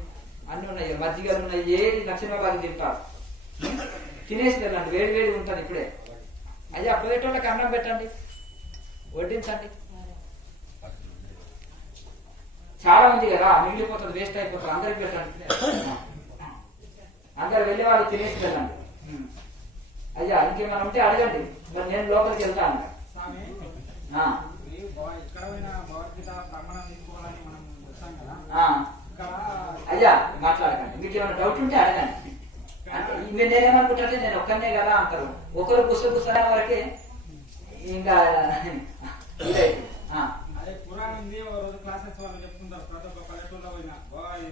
అన్ని ఉన్నాయి, మజ్జిగలు ఉన్నాయి. ఏది నచ్చిన వాళ్ళు తింటారు. తినేసి వెళ్ళండి. వేడి ఉంటుంది ఇప్పుడే. అయ్యా పోయేటోళ్ళకి అన్నం పెట్టండి, వడ్డించండి. చాలా ఉంది కదా, మిగిలిపోతుంది, వేస్ట్ అయిపోతుంది. అందరికి పెట్టండి. అందరు వెళ్ళి వాళ్ళు తినేసి వెళ్ళండి. అయ్యా ఇంకేమైనా ఉంటే అడగండి, మరి నేను లోపలికి వెళ్తాను. అయ్యా మాట్లాడకండి. మీకు ఏమైనా డౌట్ ఉంటే అడగండి. అంటే నేనేమనుకుంటే నేను ఒక్కనే కదా అంటారు. ఒకరు గుసగుసనే వరకే ఇంకా పురాణం ఉంది. ఒక రోజు క్లాసెస్ వాళ్ళు చెప్తుంటారు. ప్రతి ఒక్క పల్లెటూరులో పోయినా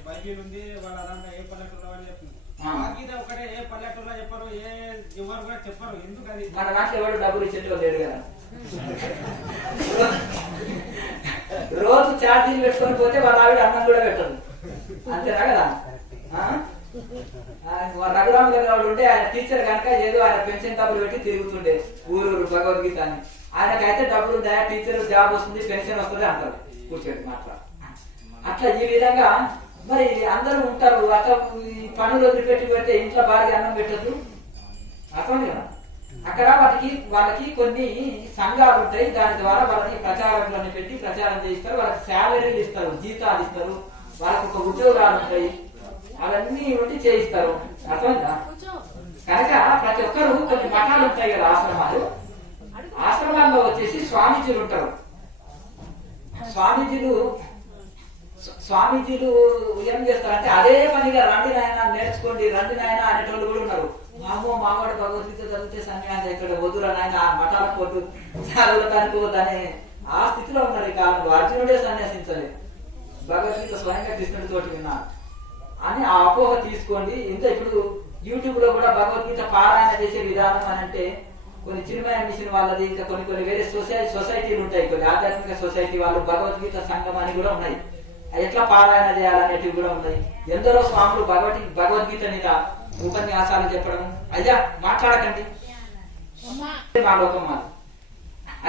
బైబిల్ ఉంది, వాళ్ళ దాంట్లో ఏ పల్లెటూరులో వాళ్ళు చెప్తున్నారు. గీత ఒకటే ఏ పల్లెటూరులో చెప్పరు, ఎవరు కూడా చెప్పరు. ఎందుకు అది? మన దాంట్లో ఎవరు డబ్బులు ఇచ్చేటో లేడు కదా. రోజు ఛార్జీలు పెట్టుకొని పోతే వాళ్ళ ఆవిడ అన్నం కూడా పెట్టదు. అంతేనా కదా. రఘురామ దగ్గర ఉంటే ఆయన టీచర్ కనుక ఏదో ఆయన పెన్షన్ డబ్బులు పెట్టి తిరుగుతుండే ఊరు భగవద్గీత అని. ఆయనకైతే డబ్బులు ఉంటాయా, టీచర్ జాబ్ వస్తుంది, పెన్షన్ వస్తుంది అంటారు కూర్చోండి మాట్లా. అట్లా ఈ విధంగా మరి అందరూ ఉంటారు. అట్లా పనులు వదిలిపెట్టి పెడితే ఇంట్లో భార్య అన్నం పెట్టద్దు, అర్థం కదా. అక్కడ వాళ్ళకి కొన్ని సంఘాలు ఉంటాయి. దాని ద్వారా వాళ్ళని ప్రచారాలను పెట్టి ప్రచారం చేయిస్తారు. వాళ్ళకి శాలరీలు ఇస్తారు, జీతాలు ఇస్తారు, వాళ్ళకి ఒక ఉద్యోగాలు ఉంటాయి, అవన్నీ ఉండి చేయిస్తారు. అర్థమైందా? కనుక ప్రతి ఒక్కరు కొన్ని మఠాలు ఉంటాయి కదా, ఆశ్రమాలు. ఆశ్రమాల్లో వచ్చేసి స్వామీజీలు ఉంటారు. స్వామీజీలు ఏం చేస్తారంటే అదే పనిగా రండి నాయన నేర్చుకోండి, రండి నాయన అనేటోళ్ళు కూడా ఉన్నారు. మావాడు భగవద్గీత చదివితే సన్యాసం ఇక్కడ వద్దురా నాయన, మఠాలకు వద్దు, చదవటానికి వద్దు అనే ఆ స్థితిలో ఉన్నారు ఈ కాలంలో. అర్జునుడే సన్యాసించలేదు, భగవద్గీత స్వయంగా కృష్ణుడి తోటి విన్నా అని ఆ అపోహ తీసుకోండి. ఇంత ఇప్పుడు యూట్యూబ్ లో కూడా భగవద్గీత పారాయణ చేసే విధానం అని అంటే కొన్ని చిన్మయ మిషన్ వాళ్ళది, ఇంకా కొన్ని వేరే సొసైటీలు ఉంటాయి, కొన్ని ఆధ్యాత్మిక సొసైటీ వాళ్ళు భగవద్గీత సంఘం అని కూడా ఉన్నాయి. ఎట్లా పారాయణ చేయాలనేటివి కూడా ఉన్నాయి. ఎందరో స్వాములు భగవద్గీత మీద ఉపన్యాసాలు చెప్పడం. అయ్యా మాట్లాడకండి, మా లోకం మాది.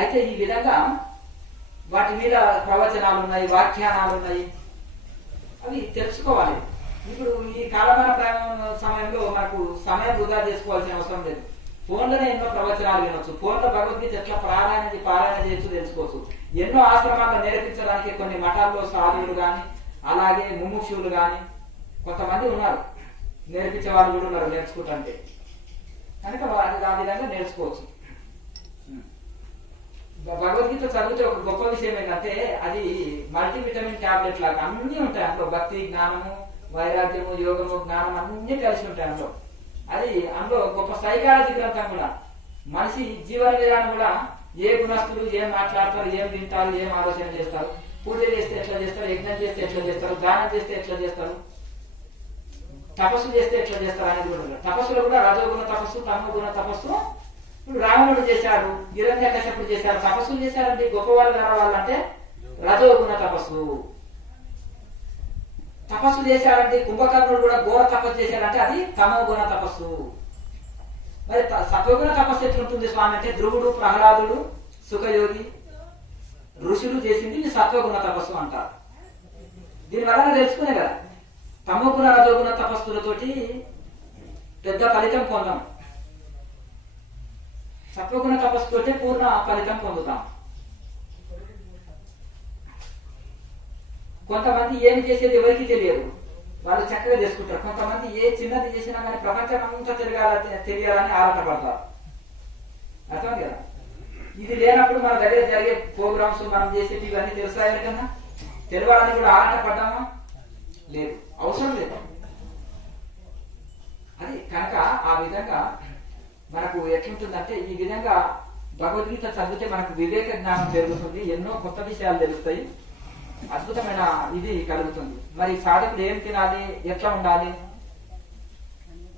అయితే ఈ విధంగా వాటి మీద ప్రవచనాలు ఉన్నాయి, వ్యాఖ్యానాలు ఉన్నాయి, అవి తెలుసుకోవాలి. ఇప్పుడు ఈ కాలమాన సమయంలో మనకు సమయం వృధా చేసుకోవాల్సిన అవసరం లేదు. ఫోన్లోనే ఎన్నో ప్రవచనాలు వినొచ్చు, ఫోన్లో భగవద్గీత ఎట్లా పారాయణ చేయొచ్చు తెలుసుకోవచ్చు. ఎన్నో ఆశ్రమాల్లో నేర్పించడానికి కొన్ని మఠాల్లో సాధువులు కానీ అలాగే ముముక్షువులు కానీ కొంతమంది ఉన్నారు, నేర్పించే వాళ్ళు కూడా ఉన్నారు నేర్చుకుంటే. కనుక ఆ విధంగా నేర్చుకోవచ్చు. భగవద్గీత చదివితే ఒక గొప్ప విషయం ఏంటంటే అది మల్టీవిటమిన్ టాబ్లెట్ లాగా అన్ని ఉంటాయి అందులో. భక్తి, జ్ఞానము, వైరాగ్యము, యోగము, జ్ఞానం అన్ని కలిసి ఉంటాయి అందులో. అది అందులో గొప్ప సైకాలజీ గ్రంథం కూడా. మనిషి జీవన విధానం కూడా, ఏ గుణస్తులు ఏం మాట్లాడతారు, ఏం తింటారు, ఏం ఆలోచన చేస్తారు, పూజ చేస్తే ఎట్లా చేస్తారు, యజ్ఞం చేస్తే ఎట్లా చేస్తారు, దానం చేస్తే ఎట్లా చేస్తారు, తపస్సు చేస్తే ఎట్లా చేస్తారు అనేది కూడా. తపస్సులో కూడా రజోగుణ తపస్సు, తమోగుణ తపస్సు. ఇప్పుడు రావణుడు చేశాడు, హిరణ్యకశిపుడు చేశారు, తపస్సులు చేశారంటే గొప్పవాళ్ళు కావాలంటే రజోగుణ తపస్సు. తపస్సు చేశారంటే కుంభకర్ణుడు కూడా ఘోర తపస్సు చేశారంటే అది తమోగుణ తపస్సు. మరి సత్వగుణ తపస్సు ఎట్లుంటుంది స్వామి అంటే ధ్రువుడు, ప్రహ్లాదుడు, సుఖయోగి ఋషులు చేసింది సత్వగుణ తపస్సు అంటారు. దీని వలన తెలుసుకునే కదా తమోగుణ రజోగుణ తపస్సులతోటి పెద్ద ఫలితం పొందాం. సత్వగుణ తపస్సుతోటే పూర్ణ ఫలితం పొందుతాం. కొంతమంది ఏమి చేసేది ఎవరికి తెలియదు, వాళ్ళు చక్కగా చేసుకుంటారు. కొంతమంది ఏ చిన్నది చేసినా కానీ ప్రపంచం అంతా తెలియాలని ఆరాటపడతారు. అర్థం కదా. ఇది లేనప్పుడు మన దగ్గర జరిగే ప్రోగ్రామ్స్, మనం చేసేవి ఇవన్నీ తెలుస్తాయి ఎవరికన్నా? తెలియాలని కూడా ఆరాటపడ్డామా? లేదు, అవసరం లేదు. అది కనుక ఆ విధంగా మనకు ఎట్లుంటుందంటే ఈ విధంగా భగవద్గీత చదివితే మనకు వివేక జ్ఞానం పెరుగుతుంది, ఎన్నో కొత్త విషయాలు తెలుస్తాయి, అద్భుతమైన ఇది కలుగుతుంది. మరి సాధకులు ఏం తినాలి, ఎట్లా ఉండాలి?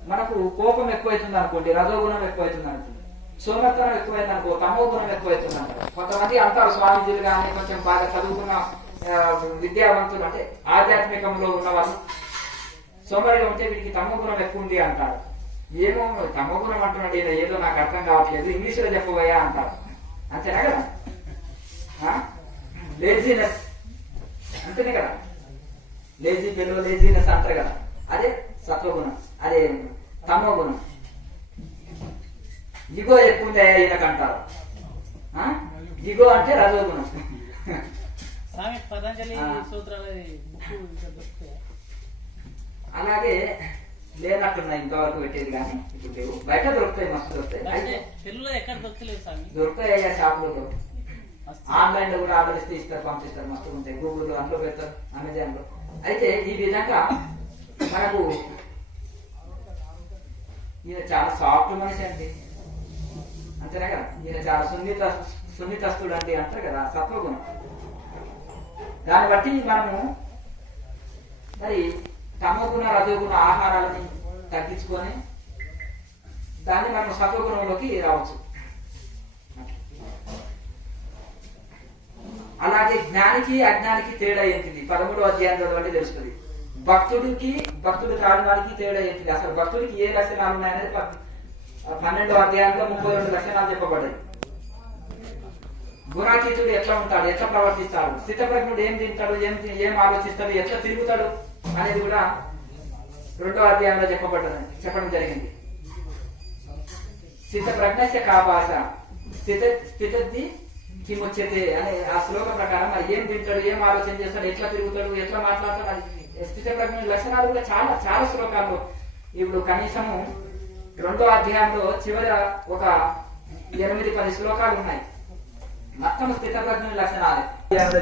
మనకు కోపం ఎక్కువైతుంది అనుకోండి, రజోగుణం ఎక్కువైతుంది అనుకోండి, సోమర్తనం ఎక్కువైంది అనుకో, తమోగుణం ఎక్కువైతుంది అనుకో. కొంతమంది అంటారు స్వామీజీలు కానీ కొంచెం బాగా చదువుకున్న విద్యావంతులు అంటే ఆధ్యాత్మికంలో ఉన్న వాళ్ళు సోమరిగా ఉంటే వీడికి తమోగుణం ఎక్కువ ఉంది అంటారు. ఏమో తమోగుణం అంటున్నాడు ఈయన, ఏదో నాకు అర్థం కావట్లేదు, ఇంగ్లీష్లో చెప్పబోయా అంటారు. అంతేనా కదా? లేజీనెస్ అంతేనే కదా, లేజీ పిల్లలు లేజీనెస్ అంటారు కదా, అదే సత్వగుణం, అదే తమోగుణం. ఇగో ఎక్కువ ఉంది ఈయనకంటారు. ఇగో అంటే రజోగుణం. అలాగే లేనట్టున్నాయి ఇంతవరకు పెట్టేది కానీ ఇప్పుడు లేవు. బయట దొరుకుతాయి, మస్తు దొరుకుతాయి. దొరుకుతాయి షాపులో దొరుకుతాయి. ఆన్లైన్ లో కూడా ఆర్డర్ ఇస్తే ఇస్తారు, పంపిస్తారు, మస్తు ఉంటాయి. గూగుల్ అందులో పెడతారు, అమెజాన్ లో. అయితే ఈ విధంగా మనకు ఈయన చాలా సాఫ్ట్ మనిషి అండి, అంతేనా కదా. ఈయన చాలా సున్నితస్తుడు అండి అంటారు కదా, సత్వగుణం. దాన్ని బట్టి మనము మరి తమోగుణ రజోగుణ ఆహారాలని తగ్గించుకొని దాన్ని మనం సత్వగుణంలోకి రావచ్చు. అలాగే జ్ఞానికి అజ్ఞానికి తేడా ఏంటిది 13వ అధ్యాయం చదవండి తెలుస్తుంది. భక్తుడు కాని వారికి తేడా ఏంటిది, అసలు భక్తుడికి ఏ లక్షణాలు ఉన్నాయనేది 12వ అధ్యాయంలో 32 లక్షణాలు చెప్పబడ్డాయి. గుణాతీతుడు ఎట్లా ఉంటాడు, ఎట్లా ప్రవర్తిస్తాడు, స్థితప్రజ్ఞుడు ఏం తింటాడు, ఏం ఆలోచిస్తాడు, ఎట్లా తిరుగుతాడు అనేది కూడా 2వ అధ్యాయంలో చెప్పడం జరిగింది. స్థితప్రజ్ఞస్య కా భాష స్థితద్ది కిముచ్యతే అనే ఆ శ్లోక ప్రకారం మరి ఏం తింటాడు, ఏం ఆలోచన చేస్తాడు, ఎట్లా తిరుగుతాడు, ఎట్లా మాట్లాడతాడు, అది స్థితప్రజ్ఞ లక్షణాలు కూడా చాలా చాలా శ్లోకాల్లో. ఇప్పుడు కనీసము 2వ అధ్యాయంలో చివరి ఒక 8-10 శ్లోకాలు ఉన్నాయి. మొత్తం స్థితప్రజ్ఞ లక్షణాలే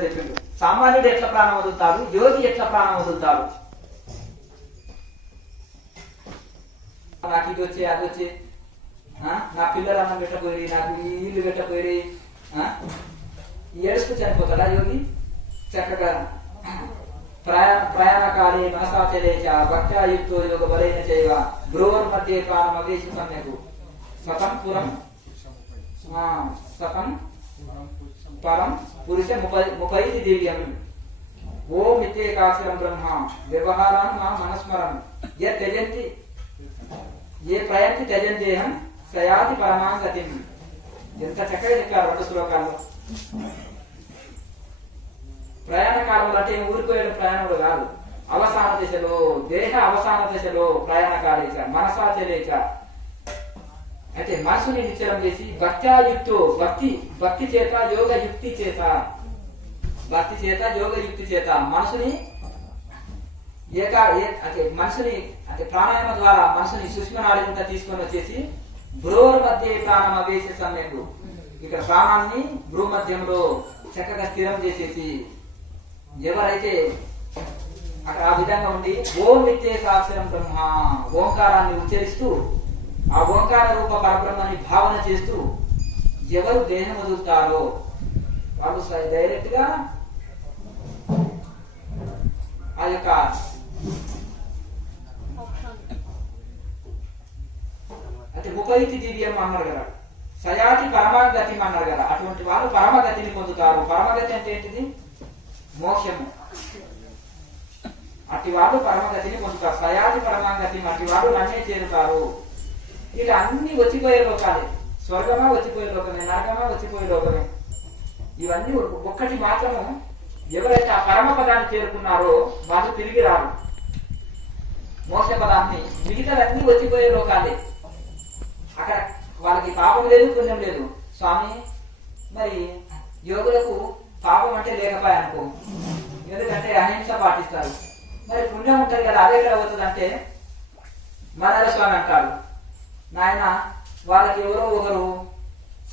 చెప్పిండు. సామాన్యుడు ఎట్లా ప్రాణం వదులుతాడు, యోగి ఎట్లా ప్రాణం వదులుతాడు. నాకు ఇది వచ్చి అది వచ్చి, నా పిల్లలు అన్నం పెట్టపోయి, నాకు ఈ ఇల్లు పెట్టపోయి ఏడుస్తూ చనిపోతాడా యోగి? చక్కగా ప్రయాణకాలే మనసాచరే చ భక్త్యా యుక్తో యోగ బలేన చైవ భ్రువోర్मध्ये ప్రాణమవేశి సమ్యక్ సతం పురం సతం పరం పురుష ముపైతి దివ్యం ఓం ఇత్యేకాక్షరం బ్రహ్మ వ్యవహారాన్ మా మనస్మరం ఏ త్యజంతి ఏ ప్రయంతి త్యజంతేహం సయాతి పరమాం గతిం. ఎంత చక్కగా చెప్పారు రెండు శ్లోకాల్లో. ప్రయాణ కాలంలో అంటే ఊరిపోయే ప్రయాణంలో కాదు, అవసాన దశలో, దేహ అవసాన దశలో ప్రయాణ కాలేచ మనసాచలేచ. అయితే మనసుని నిశ్చలం చేసి భక్త్యాయుక్తో భక్తి చేత యోగ యుక్తి చేత యోగ యుక్తి చేత మనసుని అంటే మనసుని అంటే ప్రాణాయామ ద్వారా మనసుని సూక్ష్మనాళింత తీసుకొని వచ్చేసి భ్రోర్ మధ్య ప్రాణం అవేసే సమ్యకు, ఇక్కడ ప్రాణాన్ని భ్రూ మధ్యంలో చక్కగా స్థిరం చేసేసి ఎవరైతే అక్కడ ఆ విధంగా ఉండి ఓం ఇత్యేకాక్షరం బ్రహ్మ ఓంకారాన్ని ఉచ్చరిస్తూ ఆ ఓంకార రూప పరబ్రహ్మాన్ని భావన చేస్తూ ఎవరు దేహం వదులుతారో వాళ్ళు డైరెక్ట్ గా ఆ యొక్క అంటే ఉపైతి దివ్యం అన్నారు కదా, సయాతి పరమగతి అన్నారు కదా, అటువంటి వాళ్ళు పరమగతిని పొందుతారు. పరమగతి అంటే ఏంటిది? మోక్షము. అట్టి వాళ్ళు పరమగతిని పొందుతారు. సయాతి పరమగతి అట్టి వాళ్ళు నన్నే చేరుతారు. ఇక అన్ని వచ్చిపోయే లోకాలే, స్వర్గమా వచ్చిపోయే లోకమే, నరకమా వచ్చిపోయే లోకమే. ఇవన్నీ ఒక్కటి మాత్రము ఎవరైతే ఆ పరమ పదాన్ని చేరుకున్నారో వాళ్ళు తిరిగి రారు మోక్ష పదాన్ని. మిగతావన్నీ వచ్చిపోయే లోకాలే. అక్కడ వాళ్ళకి పాపం లేదు, పుణ్యం లేదు. స్వామి మరి యోగులకు పాపం అంటే లేకపోయా అనుకో, ఎందుకంటే అహింస పాటిస్తారు. మరి పుణ్యం ఉంటుంది కదా, అదే ఎక్కడ అవుతుంది అంటే మనాల స్వామి అంటారు, నాయన వాళ్ళకి ఎవరో ఒకరు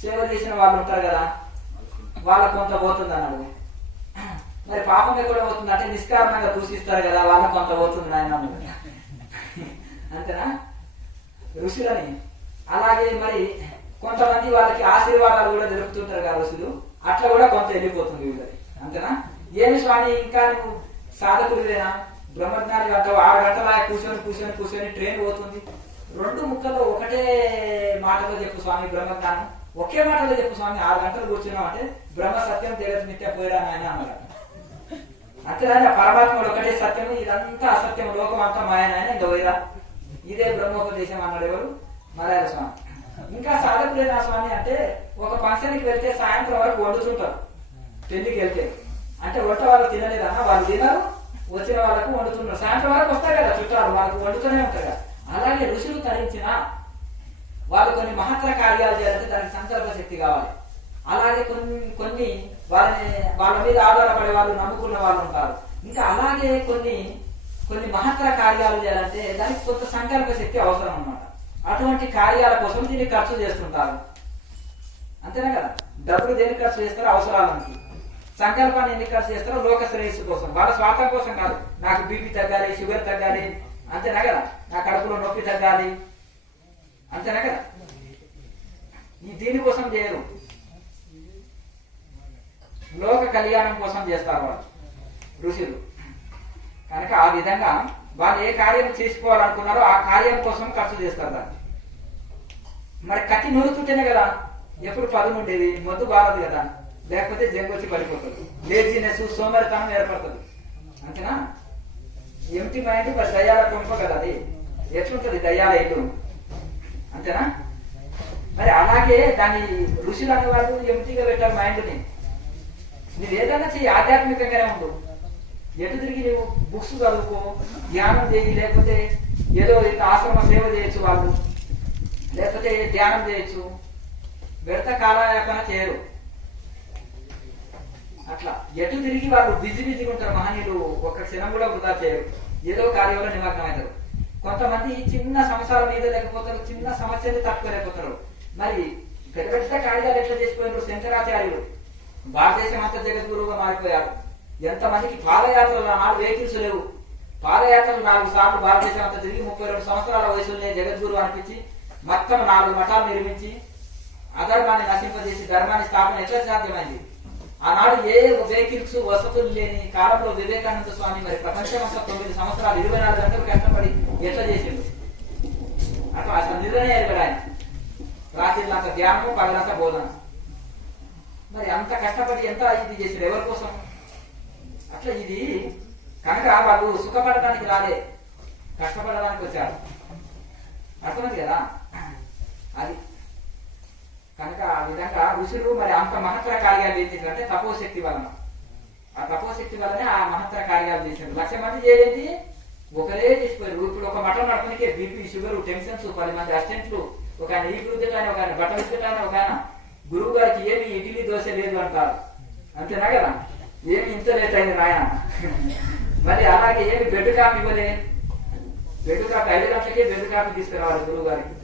సేవ చేసిన వాళ్ళు ఉంటారు కదా, వాళ్ళకు కొంత పోతుంది అన్నాడు. మరి పాపం ఎక్కడ పోతుంది అంటే నిష్కారణంగా దూషిస్తారు కదా, వాళ్ళకు కొంత పోతుంది నాయన అంతేనా ఋషులని. అలాగే మరి కొంతమంది వాళ్ళకి ఆశీర్వాదాలు కూడా తెలుపుతుంటారు కదా ఋషులు, అట్లా కూడా కొంత వెళ్ళిపోతుంది వీళ్ళది. అంతేనా? ఏమి స్వామి ఇంకా నువ్వు సాధకుడివేనా, బ్రహ్మజ్ఞాని అంటావు, 6 గంటల కూర్చొని ట్రైన్ పోతుంది. 2 ముక్కల్లో ఒకటే మాటలో చెప్పు స్వామి బ్రహ్మజ్ఞానం, ఒకే మాటలో చెప్పు స్వామి 6 గంటలు కూర్చున్నావు అంటే బ్రహ్మ సత్యం జగత్ మిథ్య పోయిరా నాయన అన్నారు. అంతేనా? పరమాత్ముడు ఒకటే సత్యము, ఇదంతా అసత్యం, లోకం అంతా మాయనాయన ఇంకా పోయిరా, ఇదే బ్రహ్మోపదేశం అన్నాడు ఎవరు? మలయాళ స్వామి. ఇంకా సాధకులేనా స్వామి అంటే ఒక ఫంక్షన్కి వెళ్తే సాయంత్రం వరకు వండుతుంటారు. పెళ్లికి వెళ్తే అంటే వంట వాళ్ళు తినలేదన్నా, వాళ్ళు తినరు, వచ్చిన వాళ్ళకు వండుతున్నారు. సాయంత్రం వరకు వస్తారు కదా చుట్టాలు, వాళ్ళకు వండుతూనే ఉంటారు కదా. అలాగే ఋషులు తరించిన వాళ్ళు కొన్ని మహత్తర కార్యాలు చేయాలంటే దానికి సంకల్ప శక్తి కావాలి. అలాగే కొన్ని వాళ్ళ మీద ఆధారపడే వాళ్ళు, నమ్ముకున్న వాళ్ళు ఉంటారు. ఇంకా అలాగే కొన్ని మహత్తర కార్యాలు చేయాలంటే దానికి కొంత సంకల్ప శక్తి అవసరం అన్నమాట. అటువంటి కార్యాల కోసం దీన్ని ఖర్చు చేస్తుంటారు. అంతేనా కదా? డబ్బులు దేనికి ఖర్చు చేస్తారో అవసరాలకి, సంకల్పాన్ని ఎందుకు ఖర్చు చేస్తారో లోక శ్రేయస్సు కోసం, వాళ్ళ స్వార్థం కోసం కాదు. నాకు బీపీ తగ్గాలి, షుగర్ తగ్గాలి, అంతేనా కదా, నా కడుపులో నొప్పి తగ్గాలి, అంతేనా కదా, దీనికోసం చేయరు, లోక కళ్యాణం కోసం చేస్తారు వాళ్ళు ఋషులు. కనుక ఆ విధంగా వాళ్ళు ఏ కార్యం చేసుకోవాలనుకున్నారో ఆ కార్యం కోసం ఖర్చు చేస్తారు దాన్ని. మరి కత్తి నూరుతుంటేనే కదా ఎప్పుడు పదును ఉండేది, మొద్దు బారదు కదా, లేకపోతే జంగొచ్చి పడిపోతుంది, లేజినెస్ సోమరితనం ఏర్పడుతుంది. అంతేనా? ఎంటి మైండ్ మరి దయ్యాల కొంప కదా, అది ఎట్లుంటది దయ్యాల ఇల్లు, అంతేనా? మరి అలాగే దాన్ని ఋషులు అనే వాళ్ళు ఎంటిగా పెట్టారు మైండ్ని. నువ్వు ఏదైనా చెయ్యి, ఆధ్యాత్మికంగానే ఉండు, ఎటు తిరిగి నువ్వు బుక్స్ చదువుకో, ధ్యానం చేయి, లేకపోతే ఏదో ఆశ్రమ సేవ చేయొచ్చు వాళ్ళు, లేకపోతే ధ్యానం చేయొచ్చు, వ్యర్థ కాలయాపన చేయరు. అట్లా ఎటు తిరిగి వాళ్ళు బిజీగా ఉంటారు మహనీయులు, ఒక్క క్షణం కూడా వృధా చేయరు, ఏదో కార్యంలో నిమగ్నం అవుతారు. కొంతమంది చిన్న సంసారం మీద లేకపోతారు, చిన్న సమస్యలు తట్టుకోలేకపోతారు. మరి పెద్ద పెద్ద కార్యాలు ఎట్లా చేసిపోయినారు శంకరాచార్యులు, భారతదేశం అంతా జగద్గురువుగా మారిపోయారు. ఎంతమందికి పాదయాత్రలు, 4 వెహికల్స్ లేవు, పాదయాత్రలు 4 సార్లు భారతదేశం అంతా తిరిగి 32 సంవత్సరాల వయసులోనే జగద్గురు అనిపించి మొత్తం 4 మఠాలు నిర్మించి అధర్మాన్ని నశింపజేసి ధర్మాన్ని స్థాపన ఎట్లా సాధ్యమైంది? ఆనాడు ఏ వెహికల్స్ వసతులు లేని కాలంలో వివేకానంద స్వామి మరి ప్రపంచమంతా 9 సంవత్సరాలు 24 గంటలు కష్టపడి ఎట్లా చేసిండు అట్లా అసలు నిర్ణయం ఎరగడు ఆయన. రాత్రిలంతా ధ్యానము పగలంతా బోధన. మరి అంత కష్టపడి ఎంత ఇది చేసారు ఎవరి కోసం? అట్లా ఇది కనుక వాళ్ళు సుఖపడడానికి రాలే, కష్టపడడానికి వచ్చారు. అర్థమైంది కదా అది. కనుక ఆ విధంగా ఋషులు మరి అంత మహత్తర కార్యాలు చేసిందంటే తపోశక్తి వలన. ఆ తపోశక్తి వల్లనే ఆ మహత్తర కార్యాలు చేశారు. 1,00,000 మంది చేయలేదు, ఒకరే చేసిపోయారు. ఇప్పుడు ఒక మఠం నడపనికే బీపీ, షుగర్, టెన్షన్స్, 10 మంది అసిస్టెంట్లు, ఒక ఆయన ఈ గురుద్దులైన, ఒక ఆయన బట్టల విద్యులైన, ఒక ఆయన గురువు గారికి ఏమి ఇడ్లీ దోశ లేదు అంటారు. అంతేనా కదా? ఏమి ఇంత లేట్ అయింది నాయన. మరి అలాగే ఏమి బెడ్ కాపీ ఇవ్వలే. బెడ్ కాపీ 5 గంటలకే బెడ్ కాపీ తీసుకురావాలి గురువు గారికి.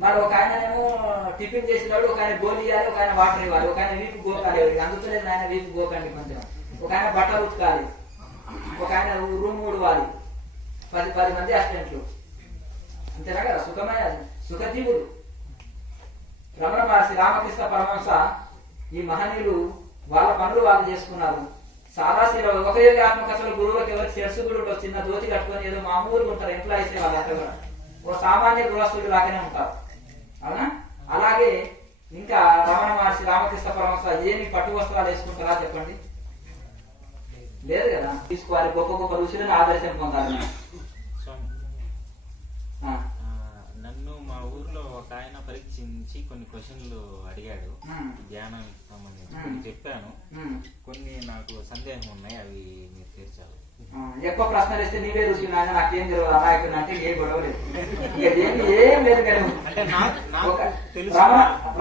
మరి ఒక ఆయననేమో టిఫిన్ చేసినాడు, ఒక ఆయన గోలు ఇవ్వాలి, ఒక ఆయన వాటర్ ఇవ్వాలి, ఒక ఆయన వీపు గోకాలి. అందుతలేదు ఆయన వీపు గోకండి కొంచెం. ఒక ఆయన బట్టలు ఉతకాలి, ఒక ఆయన రూమ్ ఊడవాలి. 10 మంది అసిస్టెంట్లు. అంతేనా కదా? సుఖమైన సుఖజీవులు. రమణ మహర్షి, రామకృష్ణ పరమహంస, ఈ మహనీయులు వాళ్ళ పనులు వాళ్ళు చేసుకున్నారు. సాదాశీల ఉపయోగాత్మక అసలు గురువులకు ఎవరికి సెర్సు కూడా చిన్న దోతి కట్టుకొని ఏదో మామూలుగా ఉంటారు ఎంప్లాయీస్ వాళ్ళంతా కూడా. ఓ సామాన్య గృహస్థుడు లాగానే ఉంటారు. అవునా? అలాగే ఇంకా రమణ మహర్షి, రామకృష్ణ పరమహంస ఏమి పట్టు వస్త్రాలు వేసుకుంటారా చెప్పండి? లేదు కదా. తీసుకోవాలి, గొప్ప గొప్ప ఋషులను ఆదర్శం పొందాలి. నన్ను మా ఊర్లో ఒక ఆయన పరీక్షించి కొన్ని క్వశ్చన్లు అడిగాడు, ధ్యానం సంబంధించి కొన్ని చెప్పాను. కొన్ని నాకు సందేహం ఉన్నాయి, అవి మీరు తీర్చాలి. ఎక్కువ ప్రశ్నలు ఇస్తే నీవే ఋషి నాయన, నాకేం తెలియదు అమాయకుడు అంటే ఏ గొడవ లేదు, ఏం లేదు.